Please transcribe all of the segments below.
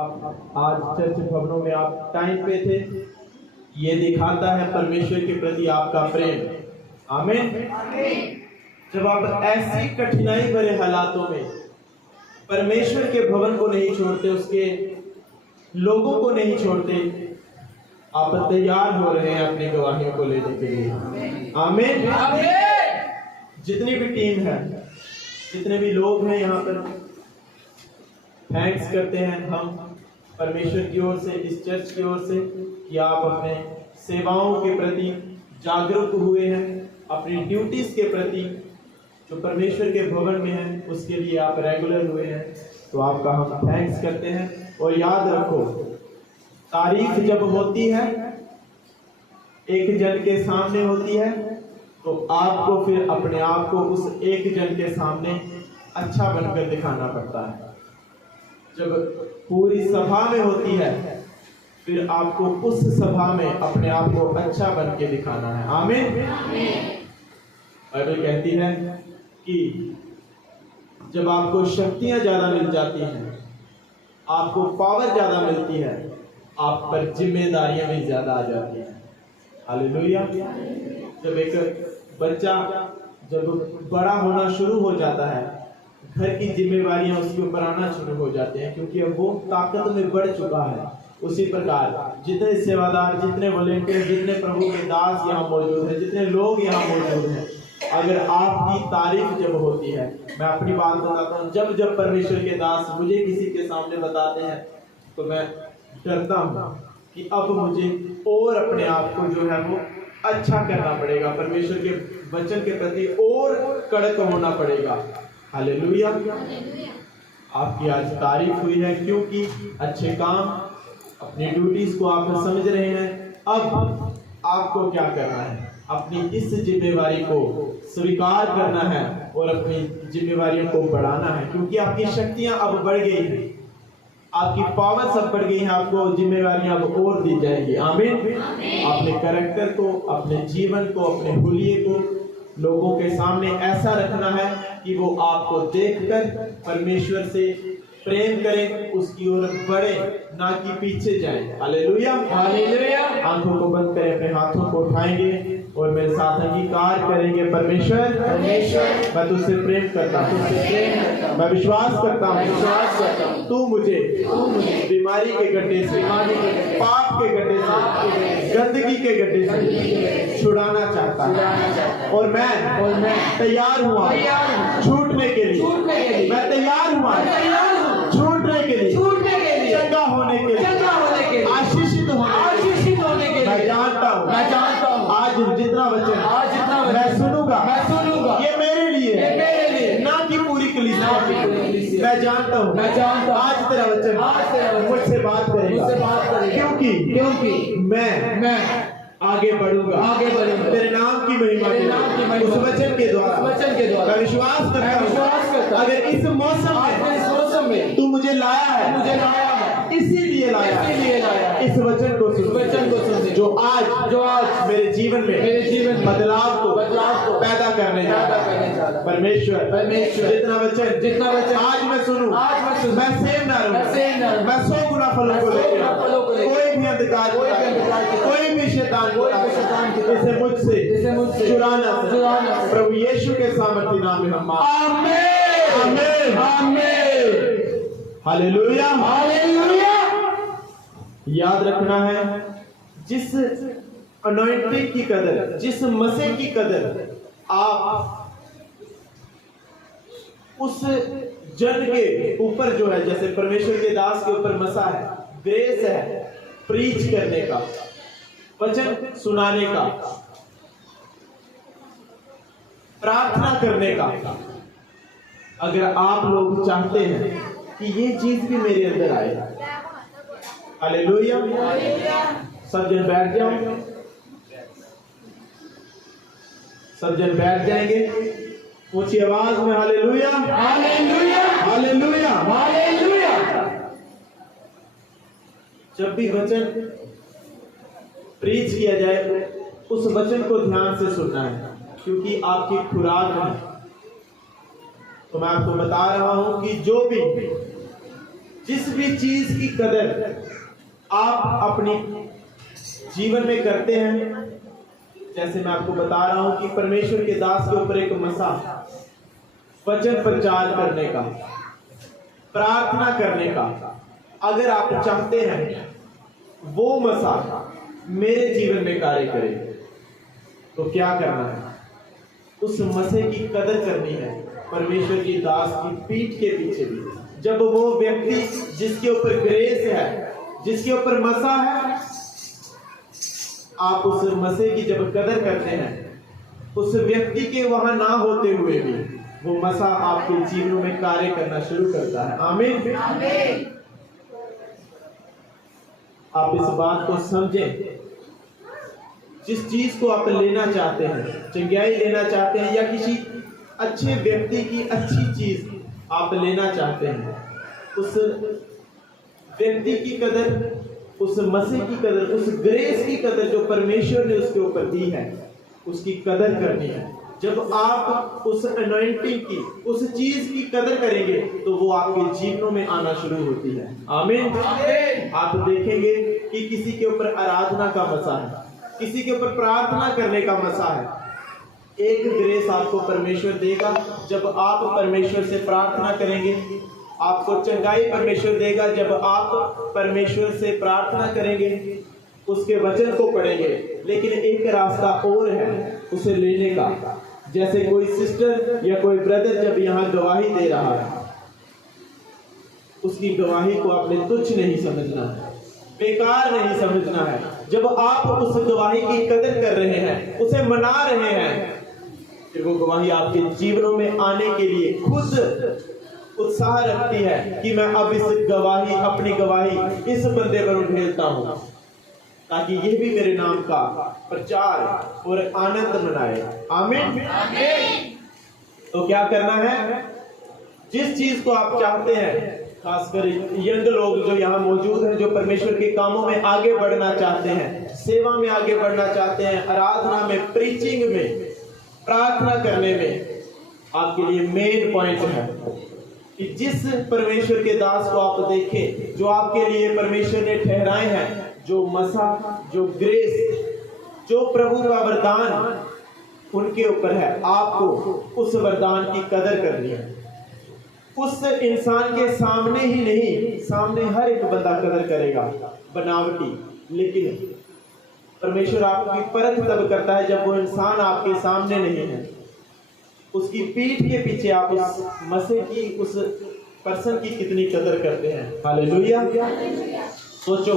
आप आज चर्च भवनों में आप टाइम पे थे, ये दिखाता है परमेश्वर के प्रति आपका प्रेम। आमीन। जब आप ऐसी कठिनाई भरे हालातों में परमेश्वर के भवन को नहीं छोड़ते, उसके लोगों को नहीं छोड़ते, आप तैयार हो रहे हैं अपनी गवाहियों को लेने के लिए। आमीन। जितनी भी टीम है, जितने भी लोग हैं यहाँ पर, थैंक्स करते हैं हम परमेश्वर की ओर से, इस चर्च की ओर से, कि आप अपने सेवाओं के प्रति जागरूक हुए हैं, अपनी ड्यूटीज के प्रति जो परमेश्वर के भवन में है उसके लिए आप रेगुलर हुए हैं। तो आपका हम थैंक्स करते हैं। और याद रखो, तारीफ जब होती है, एक जन के सामने होती है, तो आपको फिर अपने आप को उस एक जन के सामने अच्छा बनकर दिखाना पड़ता है। जब पूरी सभा में होती है, फिर आपको उस सभा में अपने आप को अच्छा बन के दिखाना है। आमीन। बाइबल कहती है कि जब आपको शक्तियां ज्यादा मिल जाती हैं, आपको पावर ज्यादा मिलती है, आप पर जिम्मेदारियां भी ज्यादा आ जाती हैं। हालेलुया। जब एक बच्चा जब बड़ा होना शुरू हो जाता है, घर की जिम्मेवारियां उसके ऊपर आना शुरू हो जाते हैं, क्योंकि अब वो ताकत में बढ़ चुका है। उसी प्रकार जितने सेवादार, जितने वॉलेंटियर, जितने प्रभु के दास यहाँ मौजूद हैं, जितने लोग यहाँ मौजूद हैं, अगर आपकी तारीफ जब होती है, मैं अपनी बात बताता हूँ, जब जब परमेश्वर के दास मुझे किसी के सामने बताते हैं, तो मैं डरता हूँ कि अब मुझे और अपने आप को जो है वो अच्छा करना पड़ेगा, परमेश्वर के वचन के प्रति और कड़क होना पड़ेगा। हालेलुया। आपकी आज तारीफ हुई है, क्योंकि अच्छे काम, अपनी ड्यूटीज को आप समझ रहे हैं। अब आपको क्या करना है? अपनी इस जिम्मेवारी को स्वीकार करना है और अपनी जिम्मेवारियों को बढ़ाना है, क्योंकि आपकी शक्तियां अब बढ़ गई हैं, आपकी पावर सब बढ़ गई है, आपको जिम्मेवारियां अब और दी जाएंगी। आमीन। अपने कैरेक्टर को, अपने जीवन को, अपने हुलिये को लोगों के सामने ऐसा रखना है कि वो आपको देखकर परमेश्वर से प्रेम करें, उसकी ओर बढ़े, ना कि पीछे जाएं। हालेलुया। हालेलुया। आंखों को बंद करें, अपने हाथों को उठाएंगे और मेरे साथ अंगीकार करेंगे। परमेश्वर, मैं तुझसे प्रेम करता हूँ, मैं विश्वास करता हूँ, तू मुझे बीमारी के गड्ढे से, पाप के गड्ढे से, गंदगी के गड्ढे से छुड़ाना चाहता है। और मैं तैयार हुआ छूटने के लिए, मैं तैयार हुआ छूटने के लिए, चंगा होने के लिए, आशीषित होने के लिए। मैं जानता हूँ आज जितना वचन मैं सुनूंगा, ये मेरे लिए, ना कि पूरी कलीसिया। मैं जानता हूँ आज तेरा वचन मुझसे बात करेगा, क्योंकि मैं आगे बढ़ूंगा तेरे नाम की महिमा, उस वचन के द्वारा। मैं विश्वास करता हूँ, अगर इस मौसम में तू मुझे लाया है, इसीलिए लाया इस वचन को सुन, जो आज मेरे जीवन में बदलाव को पैदा करने जा रहा है। परमेश्वर जितना वचन आज मैं सुनूं, मैं सेम ना रहूं, मैं 100 गुना फलों को लेकर, कोई भी अंधकार, कोई भी शैतान इसे मुझसे चुराना, प्रभु यीशु के सामर्थ्य नाम में हम आमीन। हालेलुया। याद रखना है, जिस अनॉइंटिंग की कदर, जिस मसे की कदर आप उस जन के ऊपर जो है, जैसे परमेश्वर के दास के ऊपर मसा है, ग्रेस है, प्रीच करने का, वचन सुनाने का, प्रार्थना करने का, अगर आप लोग चाहते हैं कि ये चीज भी मेरे अंदर आए, हालेलुया। सब जन बैठ जाओ, सब जन बैठ जाएंगे ऊंची आवाज में। Hallelujah, hallelujah, hallelujah, hallelujah. जब भी वचन प्रीच किया जाए, उस वचन को ध्यान से सुनना है, क्योंकि आपकी खुराक है। तो मैं आपको बता रहा हूं कि जिस भी चीज की कदर आप अपनी जीवन में करते हैं, जैसे मैं आपको बता रहा हूं कि परमेश्वर के दास के ऊपर एक मसा वचन प्रचार करने का, प्रार्थना करने का, अगर आप चाहते हैं वो मसा मेरे जीवन में कार्य करे, तो क्या करना है? उस मसे की कदर करनी है। परमेश्वर की दास की पीठ के पीछे भी जब वो व्यक्ति जिसके ऊपर ग्रेस है, जिसके ऊपर मसा है, आप उस मसे की जब कदर करते हैं, उस व्यक्ति के वहां ना होते हुए भी वो मसा आपके जीवन में कार्य करना शुरू करता है। आमीन। आप इस बात को समझें, जिस चीज को आप लेना चाहते हैं, चंगाई लेना चाहते हैं, या किसी अच्छे व्यक्ति की अच्छी चीज आप लेना चाहते हैं, उस व्यक्ति की कदर, उस मसीह की कदर, उस ग्रेस की कदर जो परमेश्वर ने उसके ऊपर दी है, उसकी कदर करनी है। जब आप उस अनॉइंटिंग की, उस चीज की कदर करेंगे, तो वो आपके जीवनों में आना शुरू होती है। आमीन। आप देखेंगे कि किसी के ऊपर आराधना का मसा है, किसी के ऊपर प्रार्थना करने का मसा है। एक ग्रेस आपको परमेश्वर देगा जब आप परमेश्वर से प्रार्थना करेंगे, आपको चंगाई परमेश्वर देगा जब आप परमेश्वर से प्रार्थना करेंगे, उसके वचन को पढ़ेंगे। लेकिन एक रास्ता और है उसे लेने का। जैसे कोई सिस्टर या कोई ब्रदर जब यहाँ गवाही दे रहा है, उसकी गवाही को आपने तुच्छ नहीं समझना है, बेकार नहीं समझना है। जब आप उस गवाही की कदर कर रहे हैं, उसे मना रहे हैं, फिर वो गवाही आपके जीवनों में आने के लिए खुद उत्साह रखती है कि मैं अब इस गवाही, अपनी गवाही इस बंदे पर उठेलता हूं, ताकि ये भी मेरे नाम का प्रचार और आनंद मनाए। आमीन। तो क्या करना है? जिस चीज को आप चाहते हैं, खासकर यंग लोग जो यहाँ मौजूद हैं, जो परमेश्वर के कामों में आगे बढ़ना चाहते हैं, सेवा में आगे बढ़ना चाहते हैं, आराधना में, प्रीचिंग में, प्रार्थना करने में, आपके लिए मेन पॉइंट है कि जिस परमेश्वर के दास को आप देखें, जो आपके लिए परमेश्वर ने ठहराए हैं, जो मसा, जो ग्रेस, जो प्रभु का वरदान उनके ऊपर है, आपको उस वरदान की कदर करनी है। उस इंसान के सामने ही नहीं, सामने हर एक बंदा कदर करेगा बनावटी, लेकिन परमेश्वर आपकी परख तब करता है जब वो इंसान आपके सामने नहीं है। उसकी पीठ के पीछे आप उस मसीह की, उस पर्सन की कितनी कदर करते हैं। हालेलुया। सोचो,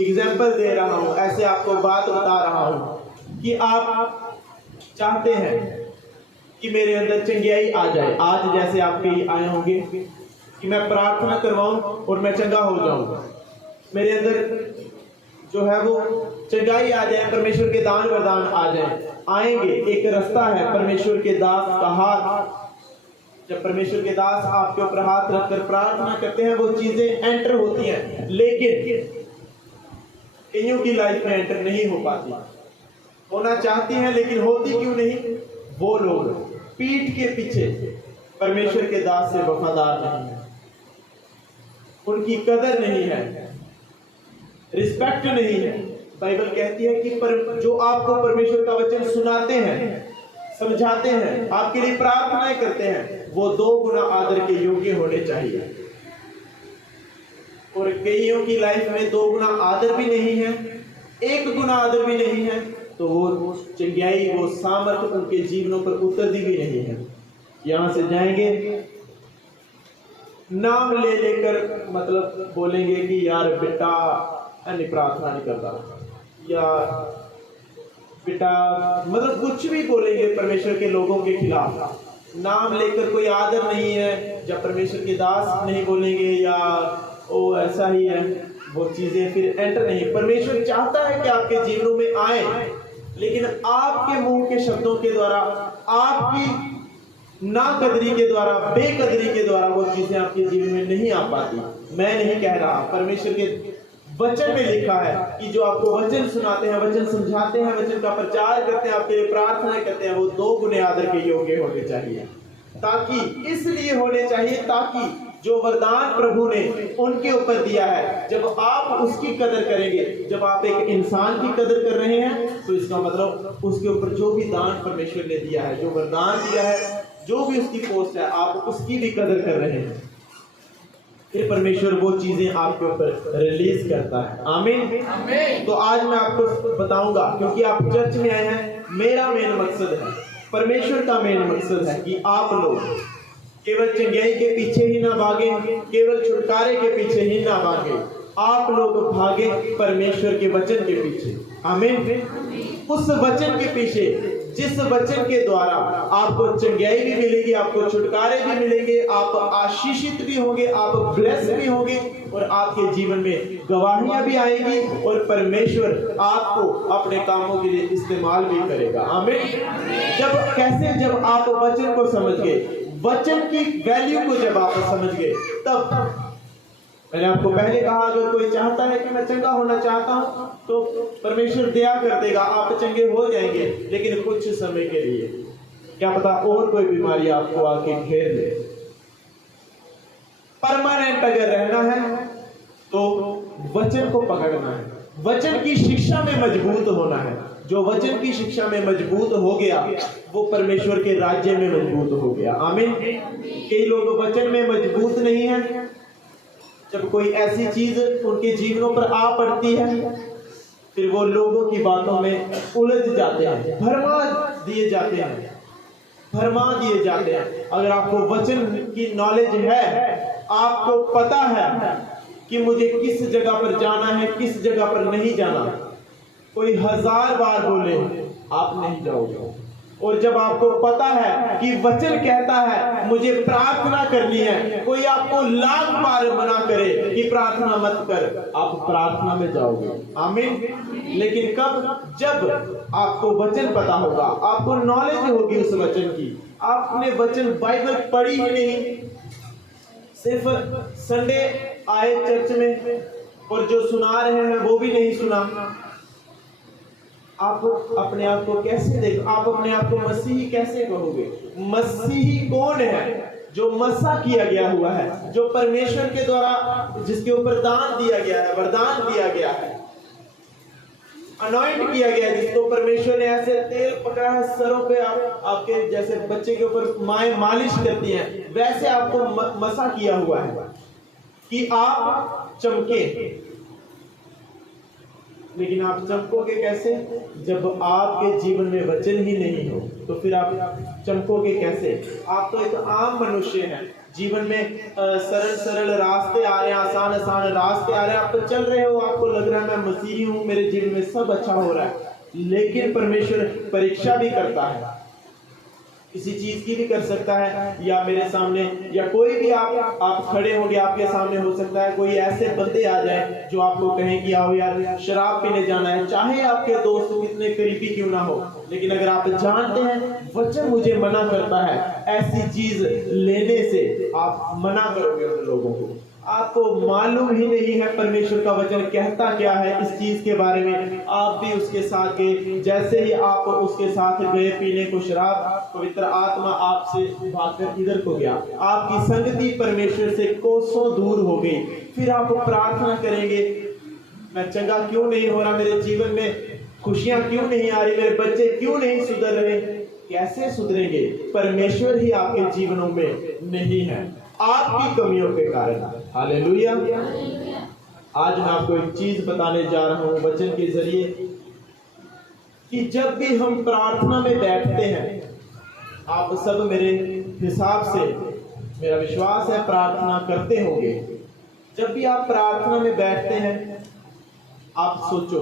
एग्जाम्पल दे रहा हूं, ऐसे आपको बात बता रहा हूं कि आप चाहते हैं कि मेरे अंदर चंगाई आ जाए। आज जैसे आपके आए होंगे कि मैं प्रार्थना करवाऊं और मैं चंगा हो जाऊंगा, मेरे अंदर जो है वो चंगाई आ जाए, परमेश्वर के दान वरदान आ जाए, आएंगे। एक रास्ता है, परमेश्वर के दास का हाथ। जब परमेश्वर के दास आपके ऊपर हाथ रखकर प्रार्थना करते हैं, वो चीजें एंटर होती हैं, लेकिन कईयों की लाइफ में एंटर नहीं हो पाती। होना चाहती हैं लेकिन होती क्यों नहीं? वो लोग पीठ के पीछे परमेश्वर के दास से वफादार नहीं है, उनकी कदर नहीं है, रिस्पेक्ट नहीं है। बाइबल कहती है कि जो आपको परमेश्वर का वचन सुनाते हैं, समझाते हैं, आपके लिए प्रार्थनाएं करते हैं, वो 2 गुना आदर के योग्य होने चाहिए। और कईयों की लाइफ में 2 गुना आदर भी नहीं है, 1 गुना आदर भी नहीं है, तो वो चंगाई, वो सामर्थ उनके जीवनों पर उतरती भी नहीं है। यहां से जाएंगे, नाम ले लेकर मतलब बोलेंगे कि यार बेटा अन्य प्रार्थना नहीं करता, या बेटा मतलब कुछ भी बोलेंगे परमेश्वर के लोगों के खिलाफ। नाम लेकर कोई आदर नहीं है, जब परमेश्वर के दास नहीं बोलेंगे या वो ऐसा ही है, वो चीजें फिर एंटर नहीं। परमेश्वर चाहता है कि आपके जीवनों में आए, लेकिन आपके मुंह के शब्दों के द्वारा, आपकी ना कदरी के द्वारा, बेकदरी के द्वारा वो चीजें आपके जीवन में नहीं आ पाती। मैं नहीं कह रहा, परमेश्वर के वचन में लिखा है कि जो आपको वचन सुनाते हैं, वचन समझाते हैं, वचन का प्रचार करते हैं, आपके लिए प्रार्थना करते हैं, वो 2 गुने आदर के योग्य होने चाहिए। ताकि इसलिए होने चाहिए ताकि जो वरदान प्रभु ने उनके ऊपर दिया है, जब आप उसकी कदर करेंगे, जब आप एक इंसान की कदर कर रहे हैं, तो इसका मतलब उसके ऊपर जो भी दान परमेश्वर ने दिया है, जो वरदान दिया है, जो भी उसकी पोस्ट है, आप उसकी भी कदर कर रहे हैं। फिर परमेश्वर वो चीजें आपके ऊपर रिलीज करता है। आमीन। तो आज मैं आपको बताऊंगा, क्योंकि आप चर्च में आए हैं, मेरा मेन मकसद है, परमेश्वर का मेन मकसद है कि आप लोग केवल चंगाई के पीछे ही ना भागे, केवल छुटकारे के पीछे ही ना भागे, आप लोग भागे परमेश्वर के वचन के पीछे। आमीन। उस वचन के पीछे जिस वचन के द्वारा आपको चंगाई भी मिलेगी, आपको छुटकारे भी मिलेंगे, आप आशीषित भी होंगे, आप ब्लेस भी होंगे, और आपके जीवन में गवाहियां भी आएंगी, और परमेश्वर आपको अपने कामों के लिए इस्तेमाल भी करेगा। आमीन। जब आप वचन को समझ गए, वचन की वैल्यू को जब आप समझ गए, तब मैंने आपको पहले कहा, अगर कोई चाहता है कि मैं चंगा होना चाहता हूं, तो परमेश्वर दया कर देगा, आप चंगे हो जाएंगे, लेकिन कुछ समय के लिए। क्या पता और कोई बीमारी आपको आके घेर ले। परमानेंट अगर रहना है तो वचन को पकड़ना है, वचन की शिक्षा में मजबूत होना है। जो वचन की शिक्षा में मजबूत हो गया, वो परमेश्वर के राज्य में मजबूत हो गया। आमीन। कई लोग वचन में मजबूत नहीं है, जब कोई ऐसी चीज उनके जीवनों पर आ पड़ती है, फिर वो लोगों की बातों में उलझ जाते हैं, भरमा दिए जाते हैं। अगर आपको वचन की नॉलेज है, आपको पता है कि मुझे किस जगह पर जाना है, किस जगह पर नहीं जाना, कोई 1000 बार बोले आप नहीं जाओगे। और जब आपको पता है कि वचन कहता है मुझे प्रार्थना करनी है, कोई आपको 1,00,000 बार मना करे कि प्रार्थना मत कर, आप प्रार्थना में जाओगे। आमीन। लेकिन कब? जब आपको वचन पता होगा, आपको नॉलेज होगी उस वचन की। आपने वचन बाइबल पढ़ी ही नहीं, सिर्फ संडे आए चर्च में, और जो सुना रहे हैं वो भी नहीं सुना। आप अपने आप को कैसे देखो? आप अपने आप को मसीही कैसे कहोगे? मसीही कौन है? जो मसा किया गया हुआ है, जो परमेश्वर के द्वारा, जिसके ऊपर दान दिया गया है, वरदान दिया गया है, अनॉइंट किया गया है, जिसको परमेश्वर ने ऐसे तेल पकड़ा है सरों पे, आपके जैसे बच्चे के ऊपर माएं मालिश करती हैं, वैसे आपको मसा किया हुआ है कि आप चमके। लेकिन आप चमकोगे कैसे? जब आपके जीवन में वचन ही नहीं हो, तो फिर आप चमकोगे कैसे? आप तो एक आम मनुष्य हैं, जीवन में सरल रास्ते आ रहे हैं, आसान रास्ते आ रहे हैं, आप तो चल रहे हो, आपको लग रहा है मैं मसीही हूं, मेरे जीवन में सब अच्छा हो रहा है। लेकिन परमेश्वर परीक्षा भी करता है, किसी चीज की भी कर सकता है, या मेरे सामने, या कोई भी आप खड़े होंगे, आपके सामने हो सकता है कोई ऐसे बंदे आ जाए जो आपको कहें कि आओ यार शराब पीने जाना है, चाहे आपके दोस्त कितने करीबी क्यों ना हो, लेकिन अगर आप जानते हैं वचन मुझे मना करता है ऐसी चीज लेने से, आप मना करोगे उन लोगों को। आपको मालूम ही नहीं है परमेश्वर का वचन कहता क्या है इस चीज के बारे में, आप भी उसके साथ गए। जैसे ही आप उसके साथ गए पीने को शराब, पवित्र आत्मा आपसे भागकर इधर को गया, आपकी संगति परमेश्वर से कोसों दूर हो गई। फिर आप प्रार्थना करेंगे, मैं चंगा क्यों नहीं हो रहा, मेरे जीवन में खुशियां क्यों नहीं आ रही, मेरे बच्चे क्यों नहीं सुधर रहे? कैसे सुधरेंगे? परमेश्वर ही आपके जीवनों में नहीं है, आपकी कमियों के कारण। हालेलुया। आज मैं आपको एक चीज बताने जा रहा हूं वचन के जरिए, कि जब भी हम प्रार्थना में बैठते हैं, आप सब मेरे हिसाब से, मेरा विश्वास है प्रार्थना करते होंगे। जब भी आप प्रार्थना में बैठते हैं, आप सोचो,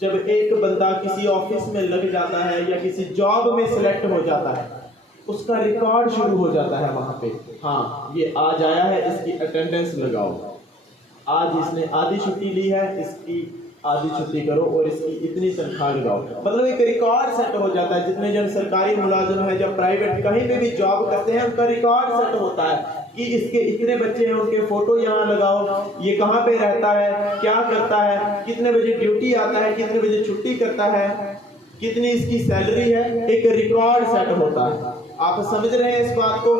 जब एक बंदा किसी ऑफिस में लग जाता है या किसी जॉब में सिलेक्ट हो जाता है, उसका रिकॉर्ड शुरू हो जाता है वहां पे, हाँ ये आज आया है, इसकी अटेंडेंस लगाओ, आज इसने आधी छुट्टी ली है, इसकी आधी छुट्टी करो और इसकी इतनी तनख्वाह लगाओ। मतलब एक रिकॉर्ड सेट हो जाता है। जितने जन सरकारी मुलाजिम है, जब प्राइवेट कहीं पे भी जॉब करते हैं, उनका रिकॉर्ड सेट होता है कि इसके इतने बच्चे हैं, उनके फोटो यहाँ लगाओ, ये कहाँ पे रहता है, क्या करता है, कितने बजे ड्यूटी आता है, कितने बजे छुट्टी करता है, कितनी इसकी सैलरी है, एक रिकॉर्ड सेट होता है। आप समझ रहे हैं इस बात को?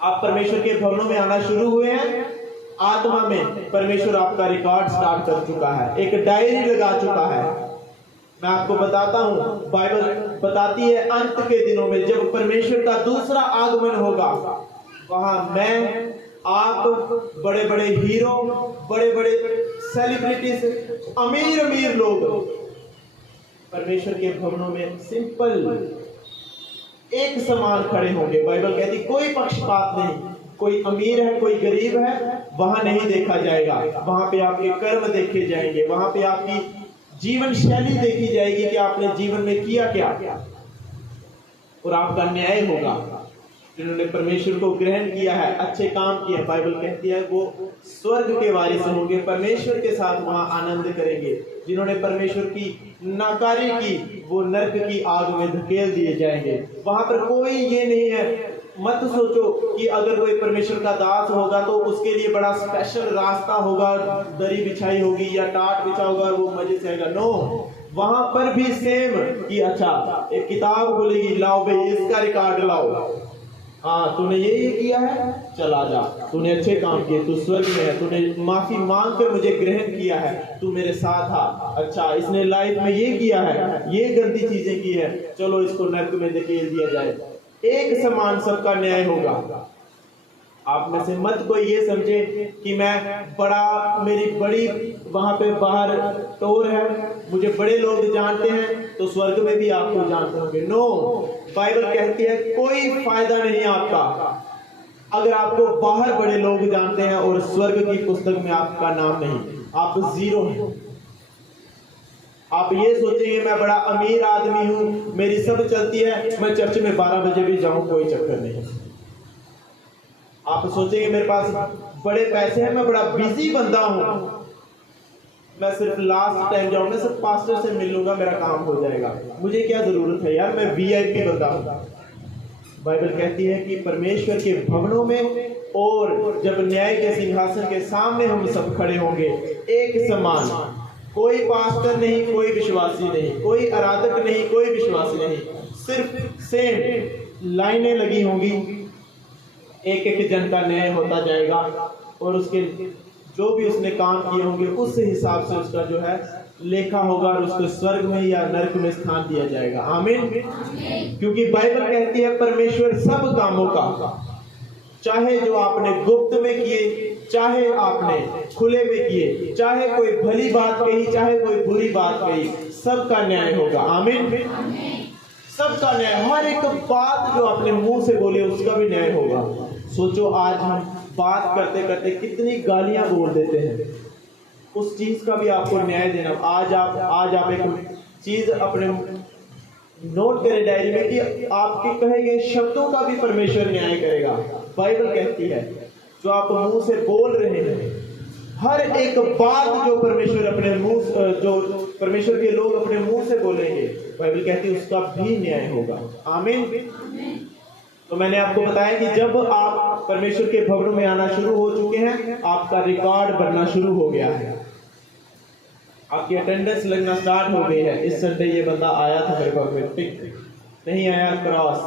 आप परमेश्वर के भवनों में आना शुरू हुए हैं, आत्मा में परमेश्वर आपका रिकॉर्ड स्टार्ट कर चुका है, एक डायरी लगा चुका है। मैं आपको बताता हूं, बाइबल बताती है अंत के दिनों में जब परमेश्वर का दूसरा आगमन होगा, वहां मैं आप बड़े बड़े हीरो, बड़े बड़े सेलिब्रिटीज, अमीर अमीर लोग परमेश्वर के भवनों में सिंपल एक समान खड़े होंगे। बाइबल कहती कोई पक्षपात नहीं, कोई अमीर है कोई गरीब है, वहां नहीं देखा जाएगा। वहां पे आपके कर्म देखे जाएंगे, वहां पे आपकी जीवन शैली देखी जाएगी कि आपने जीवन में किया क्या, और आपका न्याय होगा। जिन्होंने परमेश्वर को ग्रहण किया है, अच्छे काम किए, बाइबल कहती है वो स्वर्ग के वारिस होंगे, परमेश्वर के साथ वहां आनंद करेंगे। जिन्होंने परमेश्वर की नाकारी की, वो नरक की आग में धकेल दिए जाएंगे। वहां पर कोई ये नहीं है, मत सोचो कि अगर कोई परमेश्वर का दास होगा तो उसके लिए बड़ा स्पेशल रास्ता होगा, दरी बिछाई होगी या टाट बिछा होगा और वो मजे से आएगा। नो, वहां पर भी सेम कि अच्छा एक किताब बोलेगी, लाओ भाई इसका रिकॉर्ड लाओ, हाँ तूने ये किया है, चला जा, तूने अच्छे काम किए, तू स्वर्ग में है, तूने माफी मांग कर मुझे ग्रहण किया है, तू मेरे साथ आ। अच्छा इसने लाइफ में ये किया है, ये गंदी चीजें की है, चलो इसको नरक में धकेल दिया जाए। एक समान सबका न्याय होगा। आप में से मत कोई ये समझे कि मैं बड़ा, मेरी बड़ी वहां पे बाहर टोर है, मुझे बड़े लोग जानते हैं तो स्वर्ग में भी आपको जानते होंगे। नो, बाइबल कहती है कोई फायदा नहीं आपका अगर आपको बाहर बड़े लोग जानते हैं और स्वर्ग की पुस्तक में आपका नाम नहीं, आप जीरो हैं। आप ये सोचेंगे मैं बड़ा अमीर आदमी हूं, मेरी सब चलती है, मैं चर्च में 12 बजे भी जाऊं कोई चक्कर नहीं। आप सोचेंगे मेरे पास बड़े पैसे हैं, मैं बड़ा बिजी बंदा हूं, मैं सिर्फ लास्ट टाइम जाऊंगा, सिर्फ पास्टर से मिल लूंगा, मेरा काम हो जाएगा, मुझे क्या जरूरत है यार, मैं वीआईपी बंदा हूं। बाइबल कहती है कि परमेश्वर के भवनों में और जब न्याय के सिंहासन के सामने हम सब खड़े होंगे एक समान, कोई पास्टर नहीं, कोई विश्वासी नहीं, कोई आराधक नहीं, कोई विश्वासी नहीं, सिर्फ सेम लाइनें लगी होंगी, एक एक जन का न्याय होता जाएगा और उसके जो भी उसने काम किए होंगे उस हिसाब से उसका जो है लेखा होगा और उसको स्वर्ग में या नरक में स्थान दिया जाएगा। आमीन। क्योंकि बाइबल कहती है परमेश्वर सब कामों का, चाहे जो आपने गुप्त में किए, चाहे आपने खुले में किए, चाहे कोई भली बात कही, चाहे कोई बुरी बात कही, सबका न्याय होगा। आमीन। सबका न्याय, हर एक बात जो अपने मुंह से बोले उसका भी न्याय होगा। सोचो आज हम बात करते करते कितनी गालियां बोल देते हैं, उस चीज का भी आपको न्याय देना। आज आप एक चीज अपने नोट करें डायरी में कि आपके कहे गए शब्दों का भी परमेश्वर न्याय करेगा। बाइबल कहती है जो आप मुंह से बोल रहे हैं, हर एक बात जो परमेश्वर अपने मुंह, जो परमेश्वर के लोग अपने मुंह से बोलेंगे, बाइबल कहती है उसका भी न्याय होगा। आमीन। तो मैंने आपको बताया कि जब आप परमेश्वर के भवन में आना शुरू हो चुके हैं, आपका रिकॉर्ड बनना शुरू हो गया है, आपकी अटेंडेंस लगना स्टार्ट हो गई है। इस संडे ये बंदा आया था मेरे घर में, टिक नहीं आया, क्रॉस,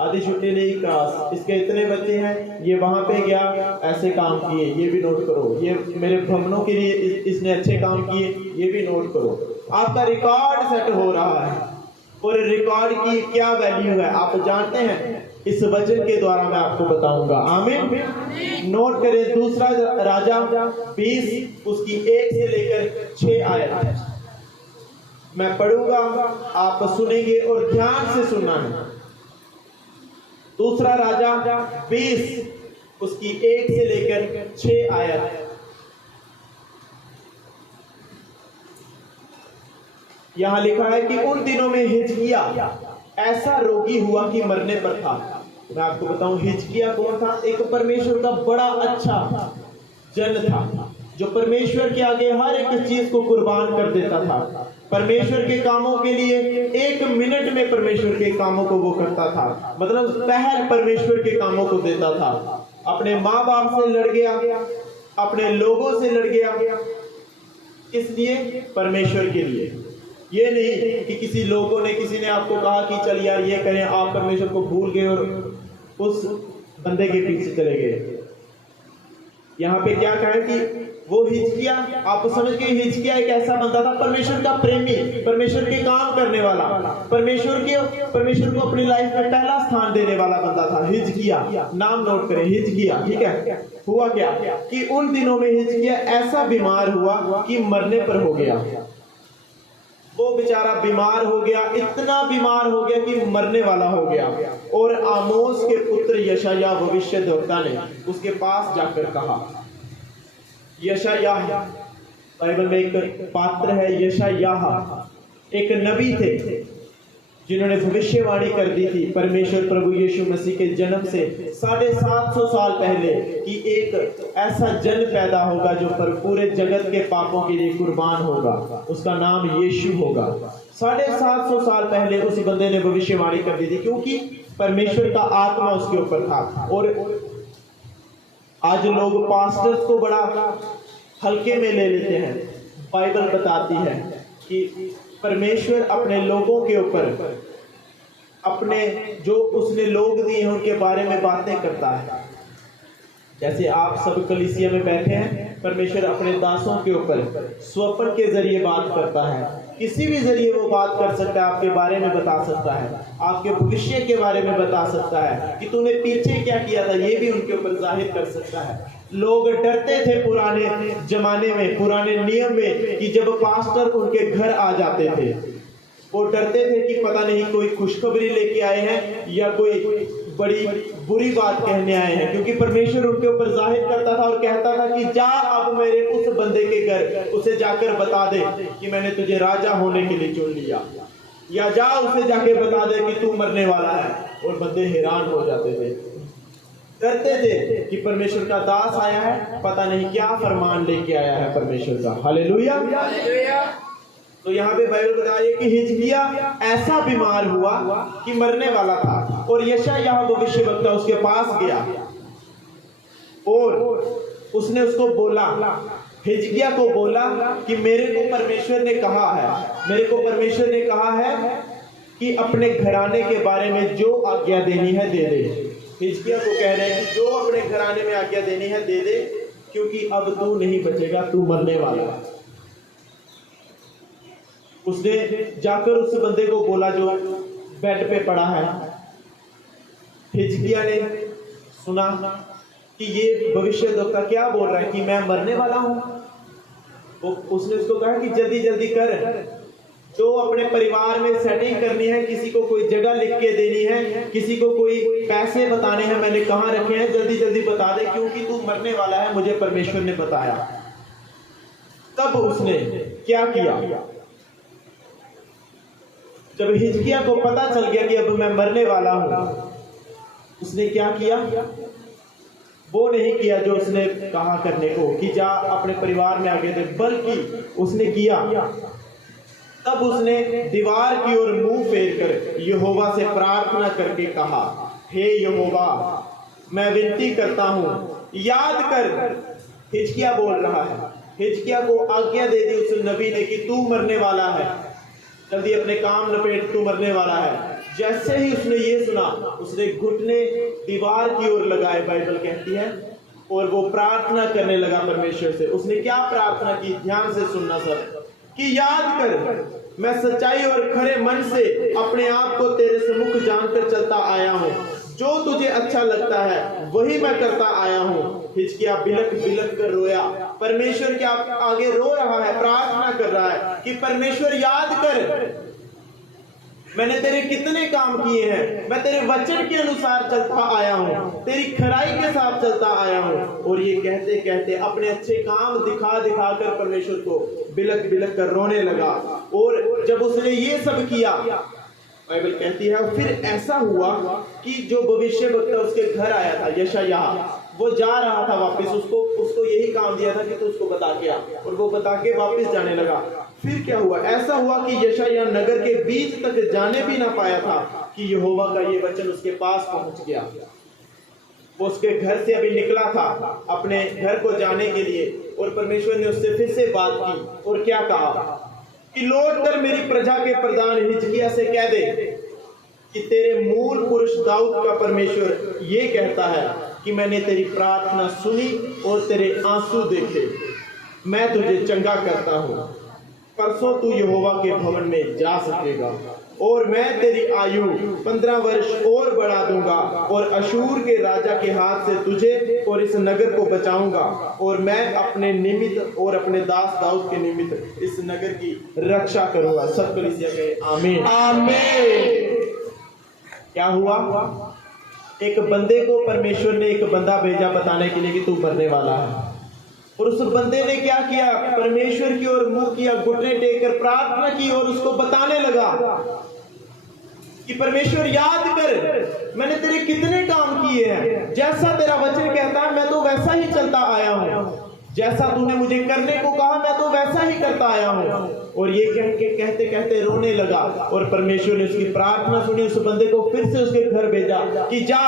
आधी छुट्टी नहीं, क्रॉस, इसके इतने बच्चे हैं, ये वहां पे गया, ऐसे काम किए, ये भी नोट करो, ये मेरे भवनों के लिए इसने अच्छे काम किए, ये भी नोट करो। आपका रिकॉर्ड सेट हो रहा है और रिकॉर्ड की क्या वैल्यू है आप जानते हैं, इस वचन के द्वारा मैं आपको बताऊंगा। आमीन। नोट करें, दूसरा राजा 20 उसकी 1 से लेकर 6 आयत मैं पढ़ूंगा, आप सुनेंगे और ध्यान से सुनना है। दूसरा राजा 20 उसकी 1 से लेकर 6 आयत। यहां लिखा है कि उन दिनों में हिजकिया ऐसा रोगी हुआ कि मरने पर था। मैं आपको बताऊं हिजकिया कौन था? एक परमेश्वर का बड़ा अच्छा जन था जो परमेश्वर के आगे हर एक चीज को कुर्बान कर देता था। परमेश्वर के कामों के लिए 1 मिनट में परमेश्वर के कामों को वो करता था, मतलब पहल परमेश्वर के कामों को देता था। अपने माँ बाप से लड़ गया, अपने लोगों से लड़ गया, इसलिए परमेश्वर के लिए। ये नहीं कि किसी लोगों ने, किसी ने आपको कहा कि चल यार ये करें, आप परमेश्वर को भूल गए और उस बंदे के पीछे चले गए। यहाँ पे क्या कहा कि वो हिजकिया, आप समझ के हिजकिया एक ऐसा बंदा था, परमेश्वर का प्रेमी, परमेश्वर के काम करने वाला, परमेश्वर को अपनी लाइफ में पहला स्थान देने वाला बंदा था हिजकिया। नाम नोट करें, हिजकिया, ठीक है। हुआ क्या कि उन दिनों में हिजकिया ऐसा बीमार हुआ कि मरने पर हो गया। वो बेचारा बीमार हो गया, इतना बीमार हो गया कि मरने वाला हो गया। और आमोस के पुत्र यशायाह भविष्यद्वक्ता ने उसके पास जाकर कहा, यशायाह, बाइबल में एक पात्र है यशायाह, एक नबी थे जिन्होंने भविष्यवाणी कर दी थी परमेश्वर प्रभु यीशु मसीह के जन्म से 750 साल पहले कि एक ऐसा जन पैदा होगा जो पर पूरे जगत के पापों के लिए कुर्बान होगा, उसका नाम यीशु होगा। 750 साल पहले उस बंदे ने भविष्यवाणी कर दी थी, क्योंकि परमेश्वर का आत्मा उसके ऊपर था। और आज लोग पास्टर्स को बड़ा हल्के में ले लेते हैं। बाइबल बताती है कि परमेश्वर अपने लोगों के ऊपर अपने जो उसने लोग दिए हैं उनके बारे में बातें करता है। जैसे आप सब कलीसिया में बैठे हैं, परमेश्वर अपने दासों के ऊपर स्वप्न के जरिए बात करता है, किसी भी जरिए वो बात कर सकता है, आपके बारे में बता सकता है, आपके भविष्य के बारे में बता सकता है कि तूने पीछे क्या किया था, ये भी उनके ऊपर जाहिर कर सकता है। लोग डरते थे पुराने जमाने में, पुराने नियम में, कि जब पास्टर उनके घर आ जाते थे वो डरते थे कि पता नहीं कोई खुशखबरी लेके आए हैं या कोई बड़ी बुरी बात कहने आए हैं, क्योंकि परमेश्वर उनके ऊपर जाहिर करता था और कहता था कि जा अब मेरे उस बंदे के घर, उसे जाकर बता दे कि मैंने तुझे राजा होने के लिए चुन लिया, या जा उसे जाके बता दे कि तू मरने वाला है। और बंदे हैरान हो जाते थे, डरते थे कि परमेश्वर का दास आया है, पता नहीं क्या फरमान लेके आया है परमेश्वर का। हालेलुया। तो यहाँ पे बाइबल बताइए कि हिजकिया ऐसा बीमार हुआ कि मरने वाला था, और यशायाह भविष्यवक्ता उसके पास गया और उसने उसको बोला, हिजकिया को बोला कि मेरे को परमेश्वर ने कहा है, मेरे को परमेश्वर ने कहा है कि अपने घराने के बारे में जो आज्ञा देनी है दे दे। हिजकिया को कह रहे हैं कि जो अपने घराने में आज्ञा देनी है दे दे, क्योंकि अब तू नहीं बचेगा, तू मरने वाला है। उसने जाकर उस बंदे को बोला जो बेड पे पड़ा है। हिजकिया ने सुना कि ये भविष्यद्वक्ता क्या बोल रहा है कि मैं मरने वाला हूं। तो उसने उसको कहा कि जल्दी जल्दी कर, जो अपने परिवार में सेटिंग करनी है, किसी को कोई जगह लिख के देनी है, किसी को कोई पैसे बताने हैं, मैंने कहाँ रखे हैं, जल्दी जल्दी बता दे, क्योंकि तू मरने वाला है, मुझे परमेश्वर ने बताया। तब उसने क्या किया, जब हिजकिया को पता चल गया कि अब मैं मरने वाला हूं, उसने क्या किया, वो नहीं किया जो उसने कहा करने को कि जा अपने परिवार में आगे दे, बल्कि उसने किया, तब उसने दीवार की ओर मुंह फेर कर यहोवा से प्रार्थना करके कहा, हे यहोवा, मैं विनती करता हूं, याद कर। हिजकिया बोल रहा है, हिजकिया को आज्ञा दे दी उस नबी ने कि तू मरने वाला है, जल्दी अपने काम लपेट, तू मरने वाला है। जैसे ही उसने ये सुना, उसने घुटने दीवार की ओर लगाए, बाइबल कहती है, और वो प्रार्थना करने लगा परमेश्वर से। उसने क्या प्रार्थना की, ध्यान से सुनना सब, कि याद कर, मैं सच्चाई और खरे मन से अपने आप को तेरे सम्मुख जानकर चलता आया हूँ, जो तुझे अच्छा लगता है वही मैं करता आया हूँ। हिजकिया बिलक बिलक कर रोया, परमेश्वर के आगे रो रहा है, प्रार्थना कर रहा है कि परमेश्वर याद कर, मैंने तेरे कितने काम किए हैं, मैं तेरे वचन के अनुसार चलता आया हूँ, तेरी खराई के साथ चलता आया हूँ। और ये कहते कहते अपने अच्छे काम दिखा दिखा कर परमेश्वर को बिलक बिलक कर रोने लगा। और जब उसने ये सब किया, बाइबल कहती है, फिर ऐसा हुआ कि जो भविष्यवक्ता उसके घर आया था यशायाह, वो जा रहा था वापस, उसको यही काम दिया था कि तू उसको बता के आ, और वो बता के वापस जाने लगा। फिर क्या हुआ, ऐसा हुआ कि यशायाह नगर के बीच तक जाने भी ना पाया था कि यहोवा का ये वचन उसके पास पहुंच गया। वो उसके घर से अभी निकला था अपने घर को जाने के लिए, और परमेश्वर ने उससे फिर से बात की और क्या कहा कि लौट कर मेरी प्रजा के प्रधान हिजकिया से कह दे कि तेरे मूल पुरुष दाऊद का परमेश्वर ये कहता है कि मैंने तेरी प्रार्थना सुनी और तेरे आंसू देखे, मैं तुझे चंगा करता हूँ। परसों तू यहोवा के भवन में जा सकेगा और मैं तेरी आयु 15 वर्ष और बढ़ा दूंगा और अशूर के राजा के हाथ से तुझे और इस नगर को बचाऊंगा और मैं अपने निमित्त और अपने दास दाऊद के निमित्त इस नगर की रक्षा करूंगा। सब कलीसिया कहे आमीन आमीन। क्या हुआ? एक बंदे को परमेश्वर ने एक बंदा भेजा बताने के लिए कि तू मरने वाला है, और उस बंदे ने क्या किया? परमेश्वर की ओर मुंह किया, घुटने टेक कर प्रार्थना की और उसको बताने लगा कि परमेश्वर याद कर मैंने तेरे कितने काम किए हैं, जैसा तेरा वचन कहता है मैं तो वैसा ही चलता आया हूँ, जैसा तूने मुझे करने को कहा मैं तो वैसा ही करता आया हूँ। और ये कहते कहते रोने लगा और परमेश्वर ने उसकी प्रार्थना सुनी। उस बंदे को फिर से उसके घर भेजा कि जा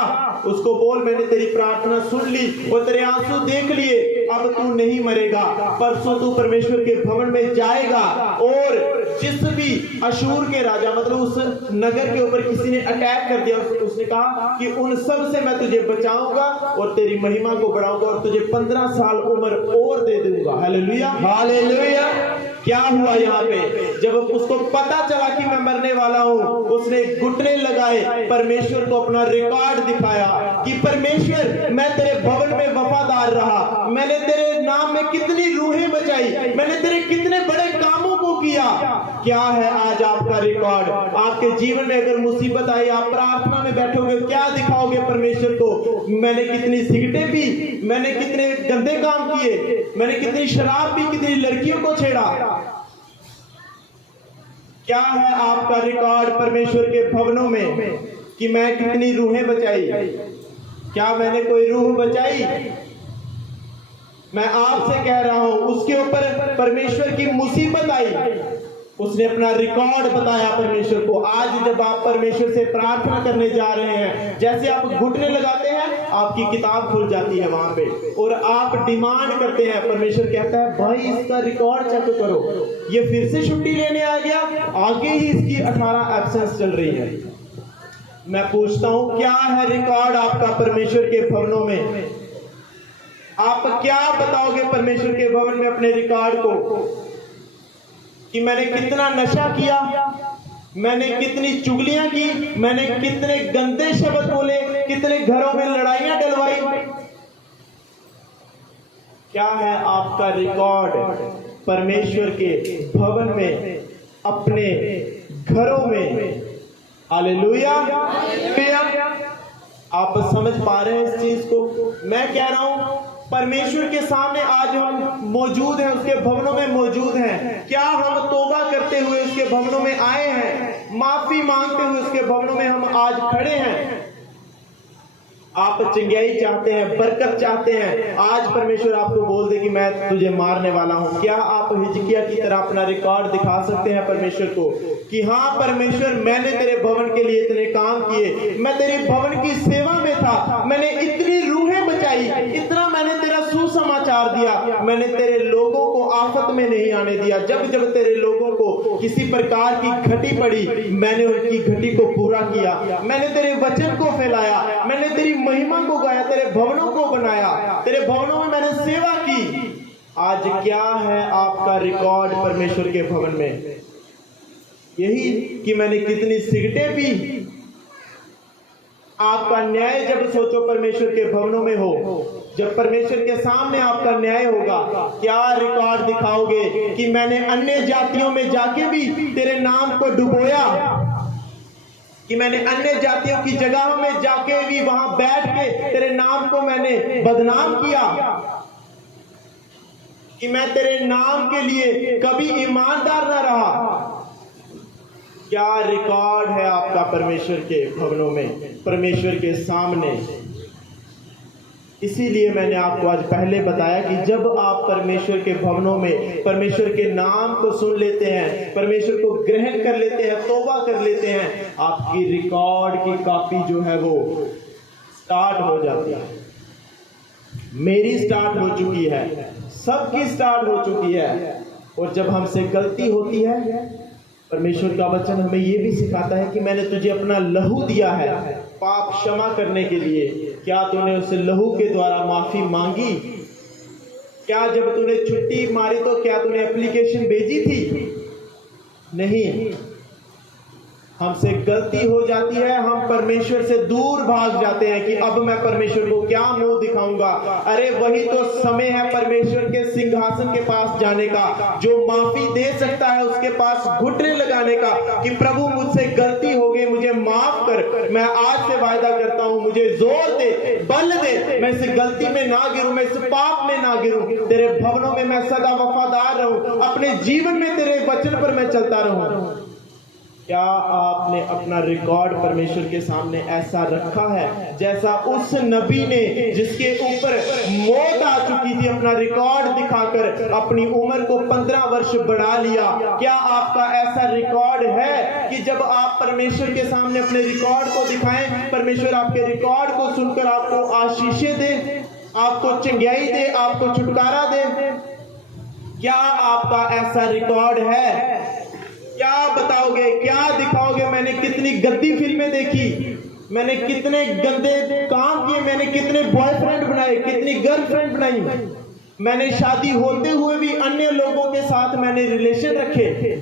उसको बोल मैंने तेरी प्रार्थना सुन ली और तेरे आंसू देख लिए, अब तू नहीं मरेगा, परसों तू परमेश्वर के भवन में जाएगा और जिस भी अशूर के राजा मतलब उस नगर के ऊपर किसी ने अटैक कर दिया, उसने कहा कि उन सब से मैं तुझे बचाऊंगा और तेरी महिमा को बढ़ाऊंगा और तुझे 15 साल उम्र और दे दूंगा। Hallelujah hallelujah. क्या हुआ यहाँ पे? जब उसको पता चला कि मैं मरने वाला हूँ, उसने घुटने लगाए, परमेश्वर को अपना रिकॉर्ड दिखाया कि परमेश्वर मैं तेरे भवन में वफादार रहा, मैंने तेरे नाम में कितनी रूहें बचाई, मैंने तेरे कितने बड़े कामों को किया। क्या है आज आपका रिकॉर्ड? आपके जीवन में अगर मुसीबत आई, आप प्रार्थना में बैठोगे, क्या दिखाओगे परमेश्वर को? मैंने कितनी सिगरेटें पी, मैंने कितने गंदे काम किए, मैंने कितनी शराब पी, कितनी लड़कियों को छेड़ा। क्या है आपका रिकॉर्ड परमेश्वर के भवनों में कि मैं कितनी रूहें बचाई? क्या मैंने कोई रूह बचाई? मैं आपसे कह रहा हूं, उसके ऊपर परमेश्वर की मुसीबत आई, उसने अपना रिकॉर्ड बताया परमेश्वर को। आज जब आप परमेश्वर से प्रार्थना करने जा रहे हैं, जैसे आप घुटने लगाते हैं, आपकी किताब खुल जाती है वहां पे और आप डिमांड करते हैं। परमेश्वर कहता है भाई इसका रिकॉर्ड चेक करो, ये फिर से छुट्टी लेने आ गया, आगे ही इसकी 18 एब्सेंस चल रही है। मैं पूछता हूं क्या है रिकॉर्ड आपका परमेश्वर के भवनों में? आप क्या बताओगे परमेश्वर के भवन में अपने रिकॉर्ड को कि मैंने कितना नशा किया, मैंने कितनी चुगलियां की, मैंने कितने गंदे शब्द बोले, कितने घरों में लड़ाइयां डलवाई? क्या है आपका रिकॉर्ड परमेश्वर के भवन में, अपने घरों में? हालेलुया। आप समझ पा रहे हैं इस चीज को? मैं कह रहा हूं परमेश्वर के सामने आज हम मौजूद हैं, उसके भवनों में मौजूद हैं। क्या हम तौबा करते हुए उसके भवनों में आए हैं? माफी मांगते हुए उसके भवनों में हम आज खड़े हैं? आप चंगाई चाहते हैं, बरकत चाहते हैं, आज परमेश्वर आपको बोल दे कि मैं तुझे मारने वाला हूं। क्या आप हिजकिया की तरह अपना रिकॉर्ड दिखा सकते हैं परमेश्वर को कि हाँ परमेश्वर मैंने तेरे भवन के लिए इतने काम किए, मैं तेरे भवन की सेवा में था, मैंने इतनी रूहें बचाई, इतना मैंने तेरा सुसमाचार दिया, मैंने तेरे लोगों को आफत में नहीं आने दिया। जब जब तेरे लोगों को किसी प्रकार की घटी पड़ी, मैंने उनकी घटी को पूरा किया, मैंने तेरे वचन को फैलाया, मैंने तेरी महिमा को गाया, तेरे भवनों को बनाया, तेरे भवनों में मैंने सेवा की। आज क्या है आपका रिकॉर्ड परमेश्वर के भवन में? यही कि मैंने कितनी सिगरेटें पी। आपका न्याय जब सोचो परमेश्वर के भवनों में हो, जब परमेश्वर के सामने आपका न्याय होगा, क्या रिकॉर्ड दिखाओगे कि मैंने अन्य जातियों में जाके भी तेरे नाम को डुबोया, कि मैंने अन्य जातियों की जगहों में जाके भी वहां बैठ के तेरे नाम को मैंने बदनाम किया, कि मैं तेरे नाम के लिए कभी ईमानदार न रहा? क्या रिकॉर्ड है आपका परमेश्वर के भवनों में, परमेश्वर के सामने? इसीलिए मैंने आपको आज पहले बताया कि जब आप परमेश्वर के भवनों में परमेश्वर के नाम को सुन लेते हैं, परमेश्वर को ग्रहण कर लेते हैं, तौबा कर लेते हैं, आपकी रिकॉर्ड की कॉपी जो है वो स्टार्ट हो जाती है। मेरी स्टार्ट हो चुकी है, सबकी स्टार्ट हो चुकी है। और जब हमसे गलती होती है परमेश्वर का वचन हमें ये भी सिखाता है कि मैंने तुझे अपना लहू दिया है पाप क्षमा करने के लिए। क्या तूने उस लहू के द्वारा माफी मांगी? क्या जब तूने छुट्टी मारी तो क्या तूने एप्लीकेशन भेजी थी? नहीं। हमसे गलती हो जाती है, हम परमेश्वर से दूर भाग जाते हैं कि अब मैं परमेश्वर को क्या मुंह दिखाऊंगा। अरे वही तो समय है परमेश्वर के सिंहासन के पास जाने का, जो माफी दे सकता है उसके पास घुटने लगाने का कि प्रभु मुझसे गलती हो गई, मुझे माफ कर। मैं आज से वायदा करता हूं, मुझे जोर दे, बल दे, मैं इस गलती में ना गिरूं, मैं इस पाप में ना गिरूं। तेरे भवनों में मैं सदा वफादार रहूं, अपने जीवन में तेरे वचन पर मैं चलता रहूं। क्या आपने अपना रिकॉर्ड परमेश्वर के सामने ऐसा रखा है जैसा उस नबी ने, जिसके ऊपर मौत आ चुकी थी, अपना रिकॉर्ड दिखाकर अपनी उम्र को 15 वर्ष बढ़ा लिया? क्या आपका ऐसा रिकॉर्ड है कि जब आप परमेश्वर के सामने अपने रिकॉर्ड को दिखाएं, परमेश्वर आपके रिकॉर्ड को सुनकर आपको आशीषें दे, आपको चंगाई दे, आपको छुटकारा दे? क्या आपका ऐसा रिकॉर्ड है? क्या बताओगे, क्या दिखाओगे? मैंने कितनी गंदी फिल्में देखी, मैंने कितने गंदे काम किए, मैंने कितने बॉयफ्रेंड बनाए, कितनी गर्लफ्रेंड बनाई, मैंने शादी होते हुए भी अन्य लोगों के साथ मैंने रिलेशन रखे,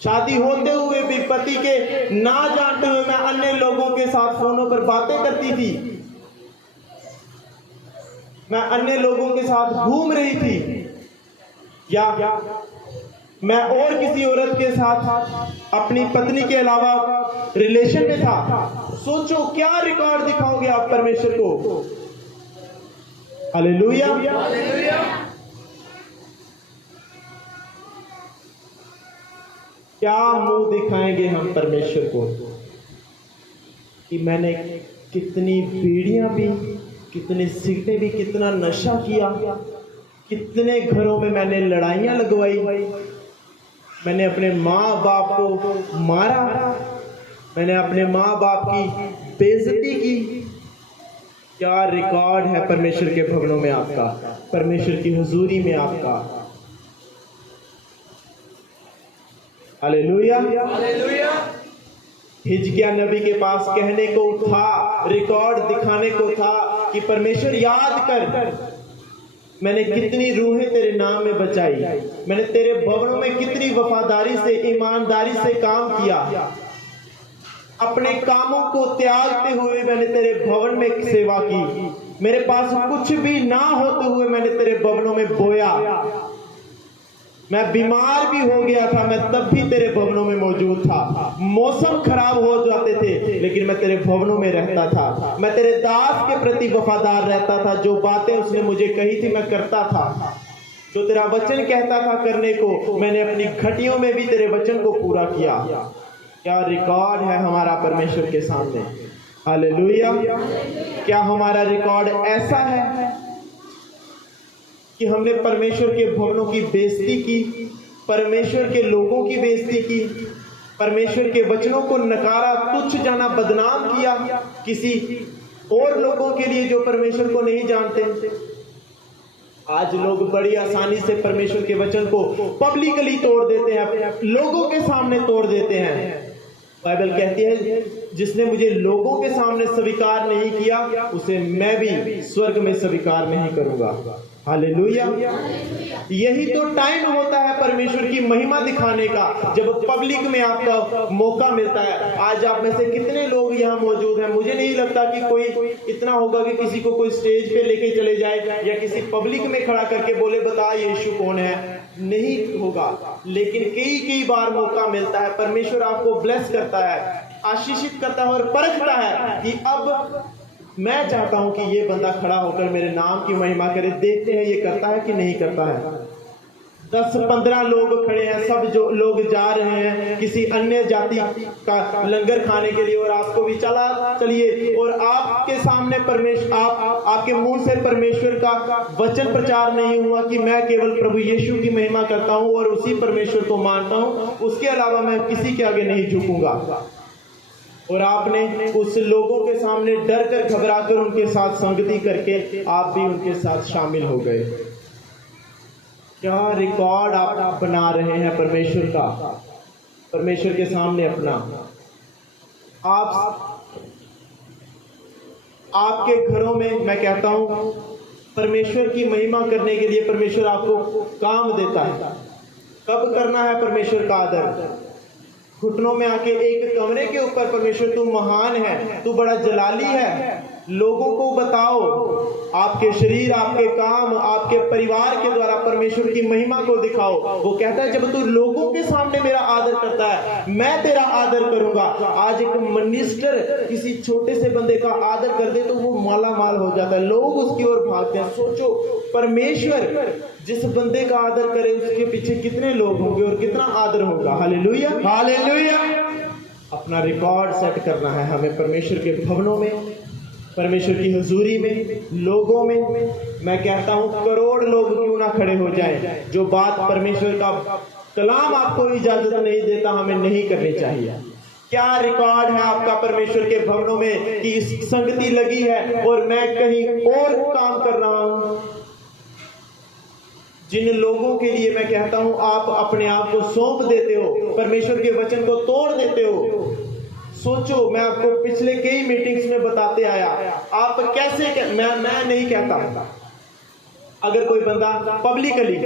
शादी होते हुए भी पति के ना जानते हुए मैं अन्य लोगों के साथ फोनों पर बातें करती थी, मैं अन्य लोगों के साथ घूम रही थी, या मैं और किसी औरत के साथ अपनी पत्नी के अलावा रिलेशन में था। सोचो क्या रिकॉर्ड दिखाओगे आप परमेश्वर को? हालेलुया। क्या मुंह दिखाएंगे हम परमेश्वर को कि मैंने कितनी बीड़ियां पी, कितनी सिगरेटें भी, कितना नशा किया, कितने घरों में मैंने लड़ाइयां लगवाई, मैंने अपने माँ बाप को मारा, मैंने अपने माँ बाप की बेइज्जती की। क्या रिकॉर्ड है परमेश्वर के भवनों में आपका, परमेश्वर की हुजूरी में आपका? हालेलुया। हिजकिय्याह नबी के पास कहने को था, रिकॉर्ड दिखाने को था कि परमेश्वर याद कर, मैंने कितनी रूहें तेरे नाम में बचाई, मैंने तेरे भवनों में कितनी वफादारी से, ईमानदारी से काम किया, अपने कामों को त्यागते हुए मैंने तेरे भवन में सेवा की, मेरे पास कुछ भी ना होते हुए मैंने तेरे भवनों में बोया, मैं बीमार भी हो गया था, मैं तब भी तेरे भवनों में मौजूद था, मौसम खराब हो जाते थे लेकिन मैं तेरे भवनों में रहता था, मैं तेरे दास के प्रति वफादार रहता था, जो बातें उसने मुझे कही थी मैं करता था, जो तेरा वचन कहता था करने को मैंने अपनी घटियों में भी तेरे वचन को पूरा किया। क्या रिकॉर्ड है हमारा परमेश्वर के सामने? हालेलुया। क्या हमारा रिकॉर्ड ऐसा है कि हमने परमेश्वर के भवनों की बेइज्जती की, परमेश्वर के लोगों की बेइज्जती की, परमेश्वर के वचनों को नकारा, तुच्छ जाना, बदनाम किया किसी और लोगों के लिए जो परमेश्वर को नहीं जानते? आज लोग बड़ी आसानी से परमेश्वर के वचन को पब्लिकली तोड़ देते हैं, लोगों के सामने तोड़ देते हैं। बाइबल कहती है जिसने मुझे लोगों के सामने स्वीकार नहीं किया उसे मैं भी स्वर्ग में स्वीकार नहीं करूंगा। हालेलुया। यही तो टाइम होता है परमेश्वर की महिमा दिखाने का, जब पब्लिक में आपका मौका मिलता है। आज आप में से कितने लोग यहाँ मौजूद हैं? मुझे नहीं लगता कि कोई इतना होगा कि किसी को कोई स्टेज पे लेके चले जाए या किसी पब्लिक में खड़ा करके बोले बता यीशु कौन है, नहीं होगा। लेकिन कई बार मौका मिलता है, परमेश्वर आपको ब्लेस करता है, आशीषित करता है और परखता है कि अब मैं चाहता हूं कि ये बंदा खड़ा होकर मेरे नाम की महिमा करे, देखते हैं ये करता है कि नहीं करता है। 10-15 लोग खड़े हैं, सब जो लोग जा रहे हैं किसी अन्य जाति का लंगर खाने के लिए और आपको भी चलिए, और आपके सामने परमेश्वर, आपके मुंह से परमेश्वर का वचन प्रचार नहीं हुआ कि मैं केवल प्रभु यीशु की महिमा करता हूं और उसी परमेश्वर को मानता हूं, उसके अलावा मैं किसी के आगे नहीं झुकूंगा। और आपने उस लोगों के सामने डर कर, घबरा कर उनके साथ संगति करके आप भी उनके साथ शामिल हो गए। क्या रिकॉर्ड आप बना रहे हैं परमेश्वर का, परमेश्वर के सामने अपना। आपके घरों में मैं कहता हूं परमेश्वर की महिमा करने के लिए परमेश्वर आपको काम देता है। कब करना है परमेश्वर का आदर? घुटनों में आके एक कमरे के ऊपर परमेश्वर तू महान है, तू बड़ा जलाली है, लोगों को बताओ, आपके शरीर, आपके काम, आपके परिवार के द्वारा परमेश्वर की महिमा को दिखाओ। वो कहता है जब तू लोगों के सामने मेरा आदर करता है, मैं तेरा आदर करूंगा। आज एक मिनिस्टर किसी छोटे से बंदे का आदर कर दे तो वो माला माल हो जाता है, लोग उसकी ओर भागते हैं। सोचो परमेश्वर जिस बंदे का आदर करे उसके पीछे कितने लोग होंगे और कितना आदर होगा। Hallelujah, hallelujah. अपना रिकॉर्ड सेट करना है हमें परमेश्वर के भवनों में, परमेश्वर की हुजूरी में, लोगों में। मैं कहता हूं करोड़ लोग क्यों ना खड़े हो जाएं, जो बात परमेश्वर का कलाम आपको इजाजत नहीं देता हमें नहीं करनी चाहिए। क्या रिकॉर्ड है आपका परमेश्वर के भवनों में कि संगति लगी है और मैं कहीं और काम कर रहा हूं? जिन लोगों के लिए मैं कहता हूं आप अपने आप को सौंप देते हो, परमेश्वर के वचन को तोड़ देते हो। सोचो, मैं आपको पिछले कई मीटिंग्स में बताते आया, आप कैसे मैं नहीं कहता अगर कोई बंदा पब्लिकली,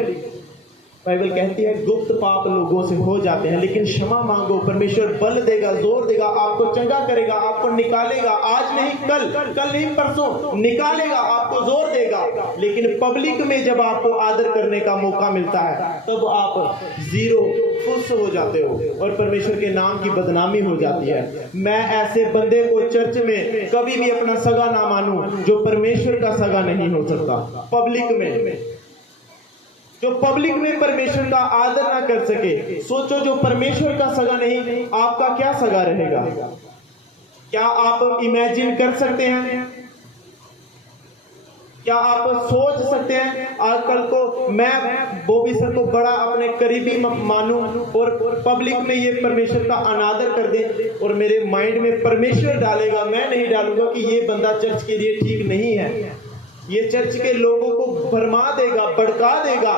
बाइबल कहती है गुप्त पाप लोगों से हो जाते हैं, लेकिन क्षमा मांगो, परमेश्वर बल देगा, जोर देगा, आपको चंगा करेगा, आपको निकालेगा। आज नहीं कल, कल नहीं परसों निकालेगा, आपको जोर देगा। लेकिन पब्लिक में जब आपको आदर करने का मौका मिलता है तब आप जीरो फुस हो जाते हो और परमेश्वर के नाम की बदनामी हो जाती है। मैं ऐसे बंदे को चर्च में कभी भी अपना सगा ना मानूं जो परमेश्वर का सगा नहीं हो सकता। पब्लिक में जो पब्लिक में परमेश्वर का आदर ना कर सके, सोचो जो परमेश्वर का सगा नहीं, आपका क्या सगा रहेगा? क्या आप इमेजिन कर सकते हैं? क्या आप सोच सकते हैं? आजकल को मैं बॉबी सर को बड़ा अपने करीबी मानूं और पब्लिक में ये परमेश्वर का अनादर कर दे और मेरे माइंड में परमेश्वर डालेगा, मैं नहीं डालूंगा कि ये बंदा चर्च के लिए ठीक नहीं है, ये चर्च के लोगों को भरमा देगा, भड़का देगा।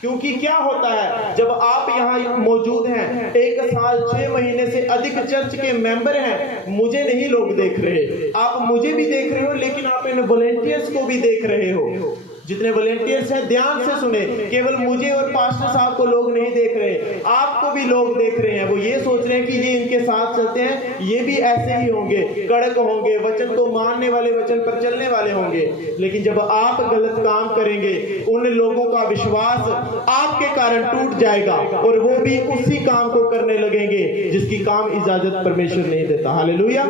क्योंकि क्या होता है जब आप यहाँ मौजूद हैं, 1 साल 6 महीने से अधिक चर्च के मेंबर हैं, मुझे नहीं लोग देख रहे, आप मुझे भी देख रहे हो, लेकिन आप इन वॉलेंटियर्स को भी देख रहे हो। जितने वॉलेंटियर्स हैं ध्यान से सुने, केवल मुझे और पास्टर साहब को लोग नहीं देख रहे, आपको भी लोग देख रहे हैं। वो ये सोच रहे हैं कि ये इनके साथ चलते हैं, ये भी ऐसे ही होंगे, कड़क होंगे, वचन को मानने वाले, वचन पर चलने वाले होंगे। लेकिन जब आप गलत काम करेंगे, उन लोगों का विश्वास आपके कारण टूट जाएगा और वो भी उसी काम को करने लगेंगे जिसकी काम इजाजत परमेश्वर नहीं देता। हालेलुया।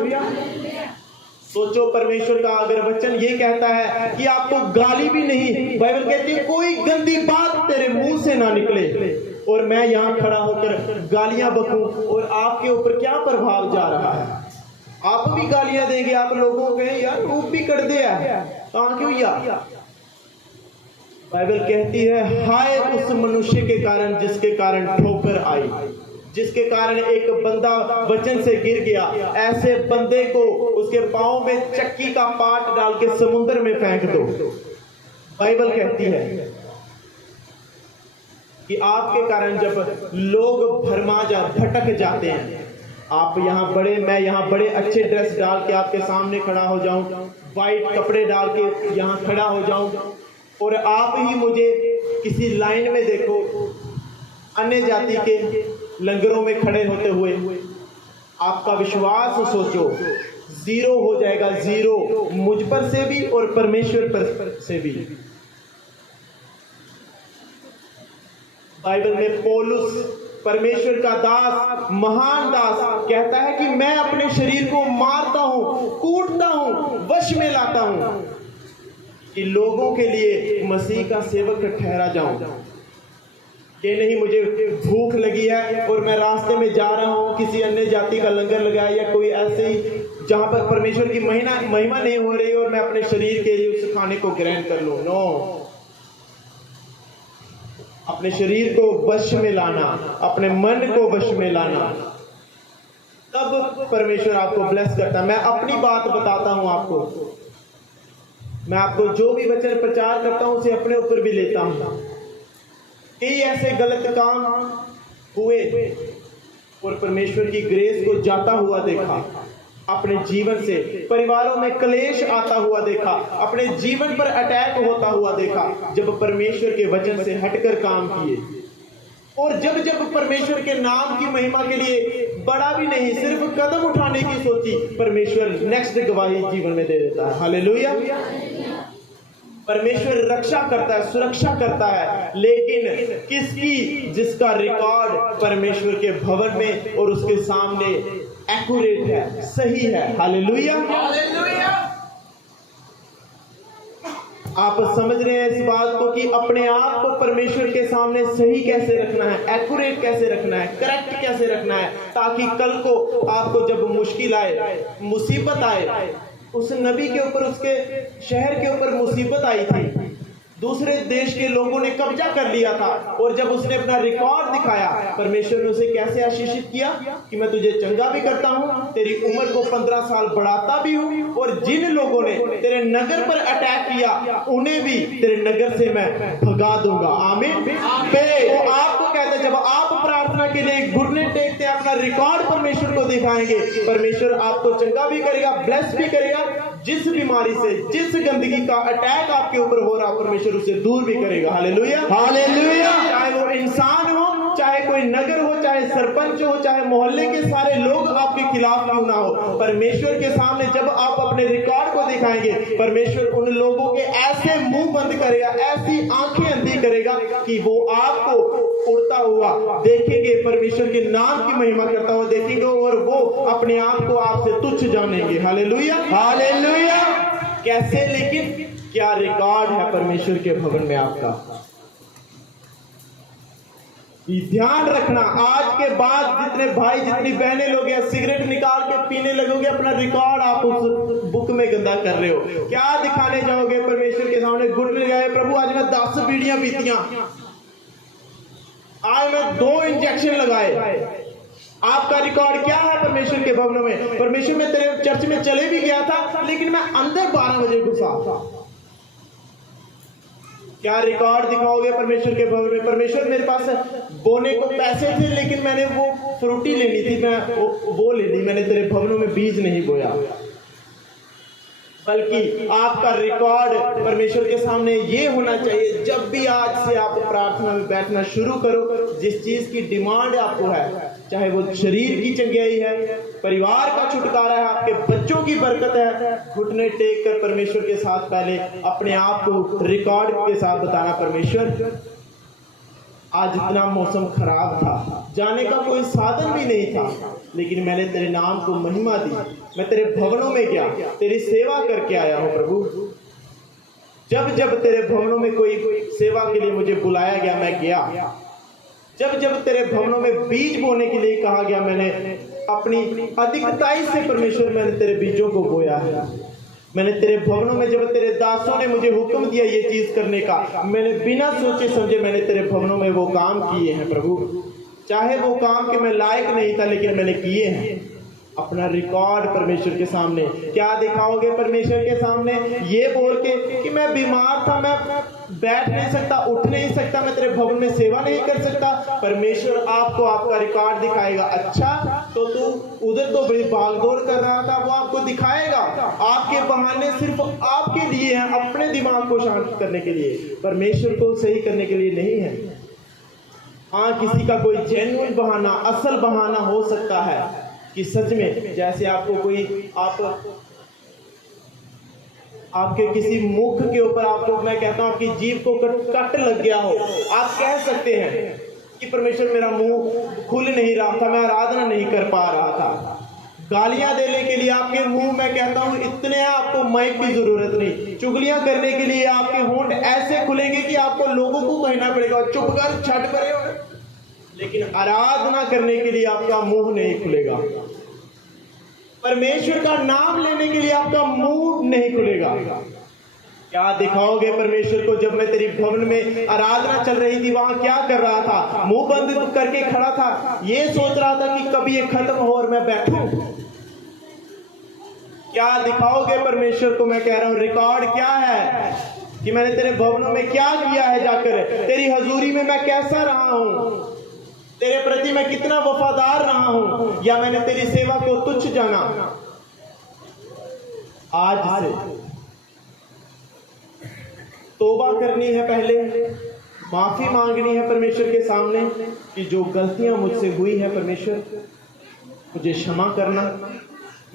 सोचो परमेश्वर का अगर वचन ये कहता है कि आपको गाली भी नहीं, बाइबल कहती है कोई गंदी बात तेरे मुंह से ना निकले, और मैं यहाँ खड़ा होकर गालियां बकूं और आपके ऊपर क्या प्रभाव जा रहा है? आप भी गालियां देंगे, आप लोगों को यार रूप भी कर दिया क्यों यार? बाइबल कहती है हाय उस मनुष्य के कारण जिसके कारण ठोकर आई, जिसके कारण एक बंदा वचन से गिर गया। ऐसे बंदे को उसके पांव में चक्की का पाट डाल के समुद्र में फेंक दो। बाइबल कहती है कि आपके कारण जब लोग भटक जाते हैं, आप यहाँ मैं यहाँ बड़े अच्छे ड्रेस डाल के आपके सामने खड़ा हो जाऊं, वाइट कपड़े डाल के यहाँ खड़ा हो जाऊं और आप ही मुझे किसी लाइन में देखो अन्य जाति के लंगरों में खड़े होते हुए, आपका विश्वास सोचो जीरो हो जाएगा, जीरो मुझ पर से भी और परमेश्वर पर से भी। बाइबल में पौलुस परमेश्वर का दास, महान दास कहता है कि मैं अपने शरीर को मारता हूं, कूटता हूं, वश में लाता हूं कि लोगों के लिए मसीह का सेवक ठहरा जाऊं। ये नहीं मुझे भूख लगी है और मैं रास्ते में जा रहा हूँ, किसी अन्य जाति का लंगर लगाया या कोई ऐसे ही जहां पर परमेश्वर की महिमा नहीं हो रही और मैं अपने शरीर के लिए उस खाने को ग्रहण कर लूं। नो, अपने शरीर को वश में लाना, अपने मन को वश में लाना, तब परमेश्वर आपको ब्लेस करता है। मैं अपनी बात बताता हूं आपको, मैं आपको जो भी वचन प्रचार करता हूं उसे अपने ऊपर भी लेता हूं। कई ऐसे गलत काम हुए और परमेश्वर की ग्रेस को जाता हुआ देखा, अपने जीवन से परिवारों में क्लेश आता हुआ देखा, अपने जीवन पर अटैक होता हुआ देखा, जब परमेश्वर के वचन से हटकर काम किए। और जब जब परमेश्वर के नाम की महिमा के लिए बड़ा भी नहीं, सिर्फ कदम उठाने की सोची, परमेश्वर नेक्स्ट गवाही जीवन में दे देता है। हालेलुया। परमेश्वर रक्षा करता है, सुरक्षा करता है, लेकिन किसकी? जिसका रिकॉर्ड परमेश्वर के भवन में और उसके सामने एक्यूरेट है, सही है। हालेलुया। आप समझ रहे हैं इस बात को कि अपने आप को परमेश्वर के सामने सही कैसे रखना है, एक्यूरेट कैसे रखना है, करेक्ट कैसे रखना है, ताकि कल को आपको जब मुश्किल आए, मुसीबत आए। उस नबी के ऊपर, उसके शहर के ऊपर मुसीबत आई थी, दूसरे देश के लोगों ने कब्जा कर लिया था, और जब उसने अपना रिकॉर्ड दिखाया, परमेश्वर ने उसे कैसे आशीषित किया कि मैं तुझे चंगा भी करता हूं, तेरी उम्र को 15 साल बढ़ाता भी हूं, और जिन लोगों ने तेरे नगर पर अटैक किया उन्हें भी तेरे नगर से मैं भगा दूंगा। आमीन। तो आपको कहते हैं, जब आप प्रार्थना के लिए घुटने टेकते हैं, अपना रिकॉर्ड परमेश्वर को दिखाएंगे, परमेश्वर आपको चंगा भी करेगा, ब्लेस भी करेगा। जिस बीमारी से, जिस गंदगी का अटैक आपके ऊपर हो रहा, परमेश्वर उसे दूर भी करेगा। हालेलुया। हालेलुया। चाहे वो इंसान हो, चाहे कोई नगर हो, चाहे सरपंच हो, चाहे मोहल्ले के सारे लोग आपके खिलाफ क्यों ना हो, परमेश्वर के सामने जब आप अपने रिकॉर्ड को दिखाएंगे, परमेश्वर उन लोगों के ऐसे मुंह बंद करेगा, ऐसी आंखें अंधी करेगा कि वो आपको उड़ता हुआ देखेंगे, परमेश्वर के नाम की महिमा करता हुआ देखेंगे, और वो अपने आप को आपसे तुच्छ जानेंगे। हालेलुया। हालेलुया। कैसे? लेकिन क्या रिकॉर्ड है परमेश्वर के भवन में आपका? ध्यान रखना, आज के बाद जितने भाई, जितनी बहनें लोग हैं, सिगरेट निकाल के पीने लगोगे, अपना रिकॉर्ड आप उस बुक में गंदा कर रहे हो। क्या दिखाने जाओगे परमेश्वर के सामने? घुटने गए, प्रभु आज मैं 10 बीड़ियां पीतियां, आज मैं 2 इंजेक्शन लगाए। आपका रिकॉर्ड क्या है परमेश्वर के भवन में? परमेश्वर में तेरे चर्च में चले भी गया था, लेकिन मैं अंदर 12 बजे घुसा। क्या रिकॉर्ड दिखाओगे परमेश्वर के भवन में? परमेश्वर मेरे पास बोने को पैसे थे, लेकिन मैंने वो फ्रूटी लेनी थी, मैं वो ले ली, मैंने तेरे भवनों में बीज नहीं बोया। बल्कि आपका रिकॉर्ड परमेश्वर के सामने ये होना चाहिए, जब भी आज से आप प्रार्थना में बैठना शुरू करो, जिस चीज की डिमांड आपको है, चाहे वो शरीर की चंगाई है, परिवार का छुटकारा है, आपके बच्चों की बरकत है, घुटने टेक कर परमेश्वर के साथ पहले अपने आप को रिकॉर्ड के साथ बताना, परमेश्वर आज इतना मौसम खराब था, जाने का कोई साधन भी नहीं था, लेकिन मैंने तेरे नाम को महिमा दी, मैं तेरे भवनों में गया, तेरी सेवा करके आया हूं प्रभु। जब जब तेरे भवनों में कोई सेवा के लिए मुझे बुलाया गया, मैं गया। जब जब तेरे भवनों में बीज बोने के लिए कहा गया, मैंने अपनी अधिकताई से परमेश्वर मैंने तेरे बीजों को बोया है। मैंने तेरे भवनों में, जब तेरे दासों ने मुझे हुक्म दिया ये चीज करने का, मैंने बिना सोचे समझे मैंने तेरे भवनों में वो काम किए हैं प्रभु। चाहे वो काम के मैं लायक नहीं था, लेकिन मैंने किए हैं। अपना रिकॉर्ड परमेश्वर के सामने क्या दिखाओगे? परमेश्वर के सामने ये बोल के कि मैं बीमार था, मैं बैठ नहीं सकता, उठ नहीं सकता, मैं तेरे भवन में सेवा नहीं कर सकता। परमेश्वर आपको आपका रिकॉर्ड दिखाएगा। अच्छा, तो तू उधर तो बड़ी भागदौड़ कर रहा था, वो आपको दिखाएगा। आपके बहाने सिर्फ आपके लिए हैं, अपने दिमाग को शांत करने के लिए, परमेश्वर को सही करने के लिए नहीं है। हाँ, किसी का कोई जेन्युइन बहाना, असल बहाना हो सकता है कि सच में जैसे आपको कोई आपके किसी मुख के ऊपर, आपको मैं कहता हूं आपकी जीभ को कट लग गया हो, आप कह सकते हैं कि परमेश्वर मेरा मुंह खुल नहीं रहा था, मैं आराधना नहीं कर पा रहा था। गालियां देने के लिए आपके मुंह, मैं कहता हूं इतने हैं, आपको माइक की जरूरत नहीं। चुगलियां करने के लिए आपके होंठ ऐसे खुलेंगे कि आपको लोगों को कहना पड़ेगा चुप कर, छट करे। लेकिन आराधना करने के लिए आपका मुंह नहीं खुलेगा, परमेश्वर का नाम लेने के लिए आपका मुंह नहीं खुलेगा। क्या दिखाओगे परमेश्वर को? जब मैं तेरी भवन में आराधना चल रही थी, वहां क्या कर रहा था? मुंह बंद करके खड़ा था, ये सोच रहा था कि कभी ये खत्म हो और मैं बैठूं। क्या दिखाओगे परमेश्वर को? मैं कह रहा हूं, रिकॉर्ड क्या है? कि मैंने तेरे भवनों में क्या किया है जाकर, तेरी हजूरी में मैं कैसा रहा हूं, तेरे प्रति मैं कितना वफादार रहा हूं, या मैंने तेरी सेवा को तुच्छ जाना। आज से तौबा करनी है, पहले माफी मांगनी है परमेश्वर के सामने कि जो गलतियां मुझसे हुई है परमेश्वर मुझे क्षमा करना।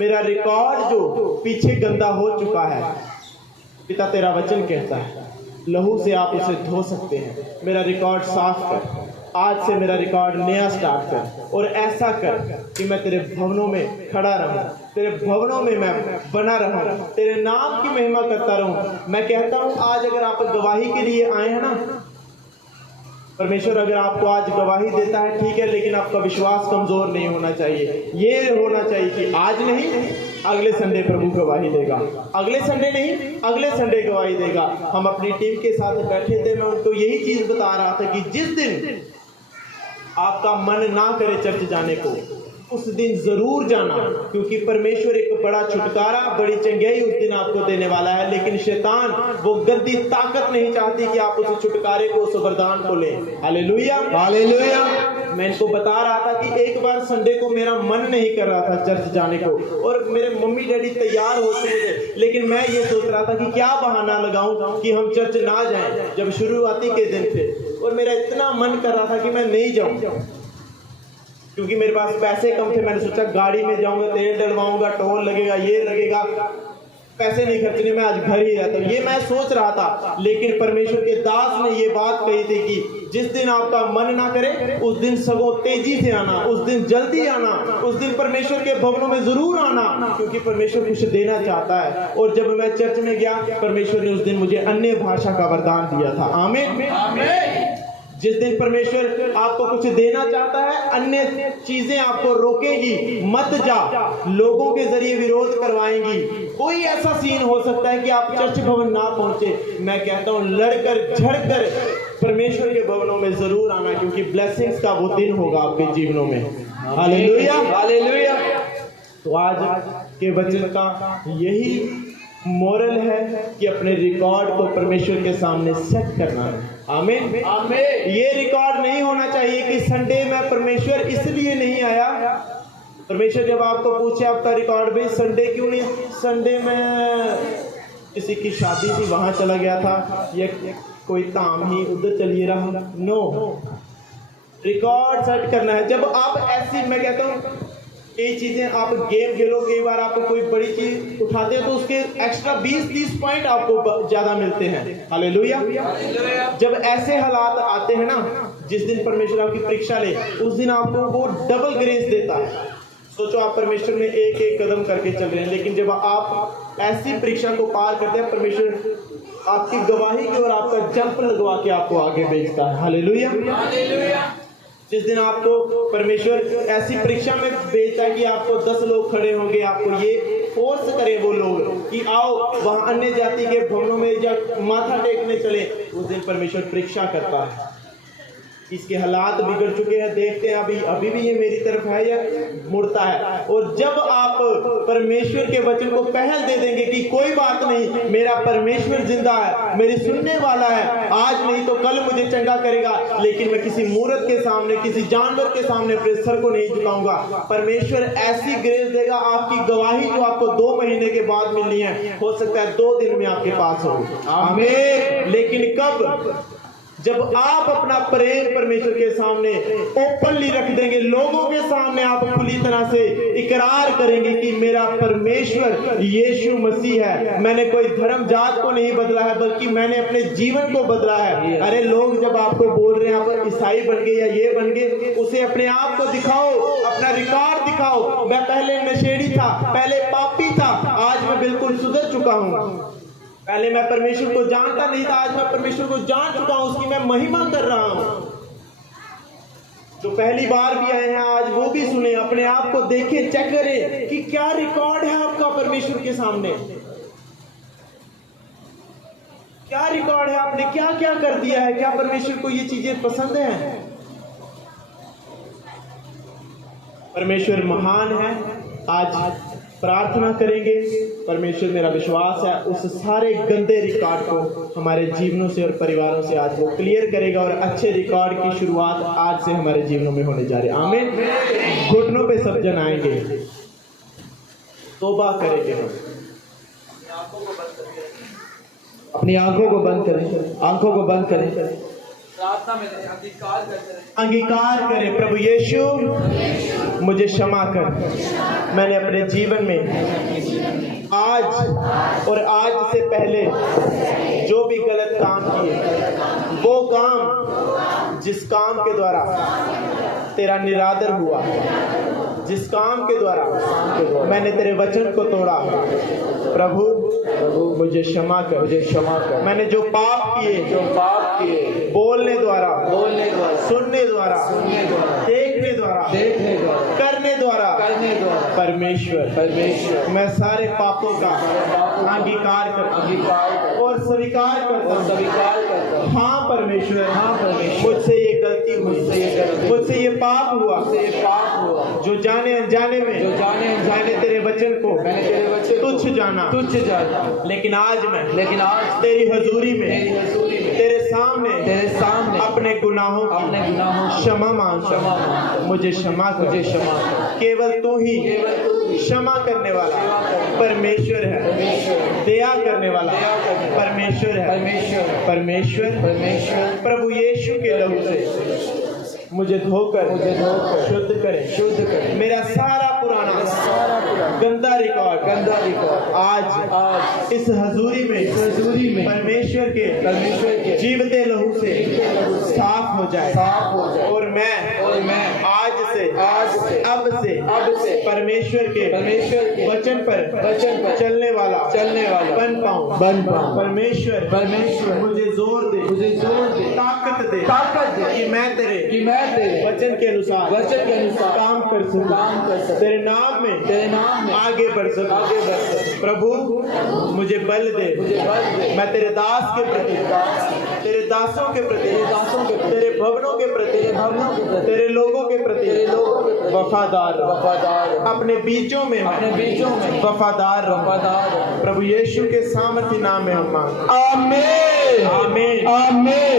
मेरा रिकॉर्ड जो पीछे गंदा हो चुका है, पिता तेरा वचन कहता है लहू से आप उसे धो सकते हैं। मेरा रिकॉर्ड साफ कर, आज से मेरा रिकॉर्ड नया स्टार्ट कर, और ऐसा कर कि मैं तेरे भवनों में खड़ा रहूं, तेरे भवनों में मैं बना रहूं, तेरे नाम की महिमा करता रहूं। मैं कहता हूं आज अगर आप गवाही के लिए आए हैं ना, परमेश्वर अगर आपको आज गवाही देता है ठीक है, लेकिन आपका विश्वास कमजोर नहीं होना चाहिए। ये होना चाहिए कि आज नहीं, अगले संडे प्रभु गवाही देगा, अगले संडे नहीं, अगले संडे गवाही देगा। हम अपनी टीम के साथ बैठे थे, मैं उनको यही चीज बता रहा था कि जिस दिन आपका मन ना करे चर्च जाने को, उस दिन जरूर जाना, क्योंकि परमेश्वर एक बड़ा छुटकारा, बड़ी चंगाई उस दिन आपको देने वाला है। लेकिन शैतान वो गंदी ताकत नहीं चाहती कि आप उस छुटकारे को, उस वरदान को लें। Hallelujah, hallelujah. मैं इनको बता रहा था कि एक बार संडे को मेरा मन नहीं कर रहा था चर्च जाने को, और मेरे मम्मी डैडी तैयार हो चुके थे, लेकिन मैं ये सोच रहा था कि क्या बहाना लगाऊं कि हम चर्च ना जाएं, जब शुरुआती के दिन थे, और मेरा इतना मन कर रहा था कि मैं नहीं जाऊं, क्योंकि मेरे पास पैसे कम थे। मैंने सोचा गाड़ी में जाऊंगा, तेल डलवाऊंगा, टोल लगेगा, ये लगेगा, पैसे नहीं खर्चने, मैं आज घर ही रहता हूं, ये मैं सोच रहा था। लेकिन परमेश्वर के दास ने ये बात कही थी कि जिस दिन आपका मन ना करे उस दिन सगों तेजी से आना, उस दिन जल्दी आना, उस दिन परमेश्वर के भवनों में जरूर आना, क्योंकि परमेश्वर कुछ देना चाहता है। और जब मैं चर्च में गया, परमेश्वर ने उस दिन मुझे अन्य भाषा का वरदान दिया था। आमीन, आमीन। जिस दिन परमेश्वर आपको कुछ देना चाहता है, अन्य चीजें आपको रोकेगी, मत जा, लोगों के जरिए विरोध करवाएंगी। कोई ऐसा सीन हो सकता है कि आप चर्च भवन ना पहुंचे। मैं कहता हूं लड़कर झड़कर परमेश्वर के भवनों में जरूर आना, क्योंकि ब्लेसिंग्स का वो दिन होगा आपके जीवनों में। Hallelujah, hallelujah. तो आज के वचन का यही मोरल है कि अपने रिकॉर्ड को परमेश्वर के सामने सेट करना है। आमीन, आमीन। ये रिकॉर्ड नहीं होना चाहिए कि संडे में परमेश्वर इसलिए नहीं आया। परमेश्वर जब आपको पूछे आपका रिकॉर्ड, भाई संडे क्यों नहीं, संडे में किसी की शादी थी वहां चला गया था, या कोई काम ही उधर चलिए रहा। नो, रिकॉर्ड सेट करना है। जब आप ऐसी, मैं कहता हूँ कई चीजें, आप गेम खेलो, कई बार आपको कोई बड़ी चीज उठाते हैं तो उसके एक्स्ट्रा 20-30 पॉइंट आपको ज्यादा मिलते हैं। हालेलुया। जब ऐसे हालात आते हैं ना, जिस दिन परमेश्वर आपकी परीक्षा ले, उस दिन आपको वो डबल ग्रेस देता है। सोचो आप परमेश्वर में एक एक कदम करके चल रहे हैं, लेकिन जब आप ऐसी परीक्षा को पार करते हैं, परमेश्वर आपकी गवाही की ओर आपका जंप लगवा के आपको आगे भेजता है। Hallelujah, hallelujah. जिस दिन आपको परमेश्वर ऐसी परीक्षा में भेजता है कि आपको 10 लोग खड़े होंगे, आपको ये फोर्स करे वो लोग कि आओ वहां अन्य जाति के भवनों में जा माथा टेकने चले, उस दिन परमेश्वर परीक्षा करता है। इसके हालात बिगड़ चुके हैं, देखते हैं अभी भी ये मेरी तरफ है या मुड़ता है। और जब आप परमेश्वर के वचन को पहल दे देंगे कि कोई बात नहीं, मेरा परमेश्वर जिंदा है, मेरी सुनने वाला है, आज नहीं तो कल मुझे चंगा करेगा, लेकिन मैं किसी मूर्त के सामने, किसी जानवर के सामने अपने सर को नहीं झुकाऊंगा। परमेश्वर ऐसी ग्रेस देगा, आपकी गवाही जो आपको 2 महीने के बाद मिलनी है, हो सकता है 2 दिन में आपके पास हो। आमीन। लेकिन कब? जब आप अपना प्रेम परमेश्वर के सामने ओपनली रख देंगे, लोगों के सामने आप खुली तरह से इकरार करेंगे कि मेरा परमेश्वर यीशु मसीह है, मैंने कोई धर्म जात को नहीं बदला है, बल्कि मैंने अपने जीवन को बदला है। अरे लोग जब आपको बोल रहे हैं आप ईसाई बन गए या ये बन गए, उसे अपने आप को दिखाओ, अपना रिकॉर्ड दिखाओ। मैं पहले नशेड़ी था, पहले पापी था, आज मैं बिल्कुल सुधर चुका हूँ। पहले मैं परमेश्वर को जानता नहीं था, आज मैं परमेश्वर को जान चुका हूं, उसकी मैं महिमा कर रहा हूं। जो पहली बार भी आए हैं आज वो भी सुने, अपने आप को देखें, चेक करें कि क्या रिकॉर्ड है आपका परमेश्वर के सामने, क्या रिकॉर्ड है, आपने क्या क्या कर दिया है, क्या परमेश्वर को ये चीजें पसंद है। परमेश्वर महान है। आज प्रार्थना करेंगे। परमेश्वर, मेरा विश्वास है उस सारे गंदे रिकॉर्ड को हमारे जीवनों से और परिवारों से आज वो क्लियर करेगा और अच्छे रिकॉर्ड की शुरुआत आज से हमारे जीवनों में होने जा रही है। आमीन। घुटनों पे सब जन आएंगे, तौबा करेंगे, अपनी आंखों को बंद करें, आंखों को बंद करें, प्रार्थना में अंगीकार करते रहे। अंगीकार करें। प्रभु यीशु, मुझे क्षमा कर। मैंने अपने जीवन में आज और आज से पहले जो भी गलत काम किए, वो काम जिस काम के द्वारा तेरा निरादर हुआ, जिस काम के द्वारा मैंने तेरे वचन को तोड़ा, प्रभु मुझे क्षमा कर, मुझे क्षमा कर। मैंने जो पाप किए, बोलने द्वारा, सुनने द्वारा, देखने द्वारा, करने द्वारा, परमेश्वर मैं सारे पापों का अंगीकार करता और स्वीकार करता हूँ। हाँ परमेश्वर, मुझसे ये गलती हुई, मुझसे ये पाप हुआ, जो जाने अनजाने में मैंने तेरे वचन को तुच्छ जाना। लेकिन आज तेरी हजूरी में तेरे सामने अपने गुनाहों क्षमा मांग, मुझे क्षमा कर। केवल तू ही क्षमा करने वाला परमेश्वर है, दया करने वाला परमेश्वर है। परमेश्वर प्रभु यीशु के लहू से मुझे धोकर शुद्ध करे। मेरा सारा पुराना गंदा रिकॉर्ड आज इस हजूरी में परमेश्वर के जीवते लहू से साफ हो जाए और मैं आज से अब से परमेश्वर के वचन पर चलने वाला बन पाऊं। परमेश्वर मुझे जोर दे, ताकत दे कि मैं तेरे वचन के अनुसार काम कर सकूं, तेरे नाम में आगे बढ़ सकूं। प्रभु मुझे बल दे, मैं तेरे दास के प्रति, तेरे दासों के प्रति, तेरे भवनों के प्रति, तेरे लोगों के प्रति वफादार अपने बीचों में वफादार। प्रभु यीशु के सामर्थ्य नाम में हम मांगते हैं। आमीन।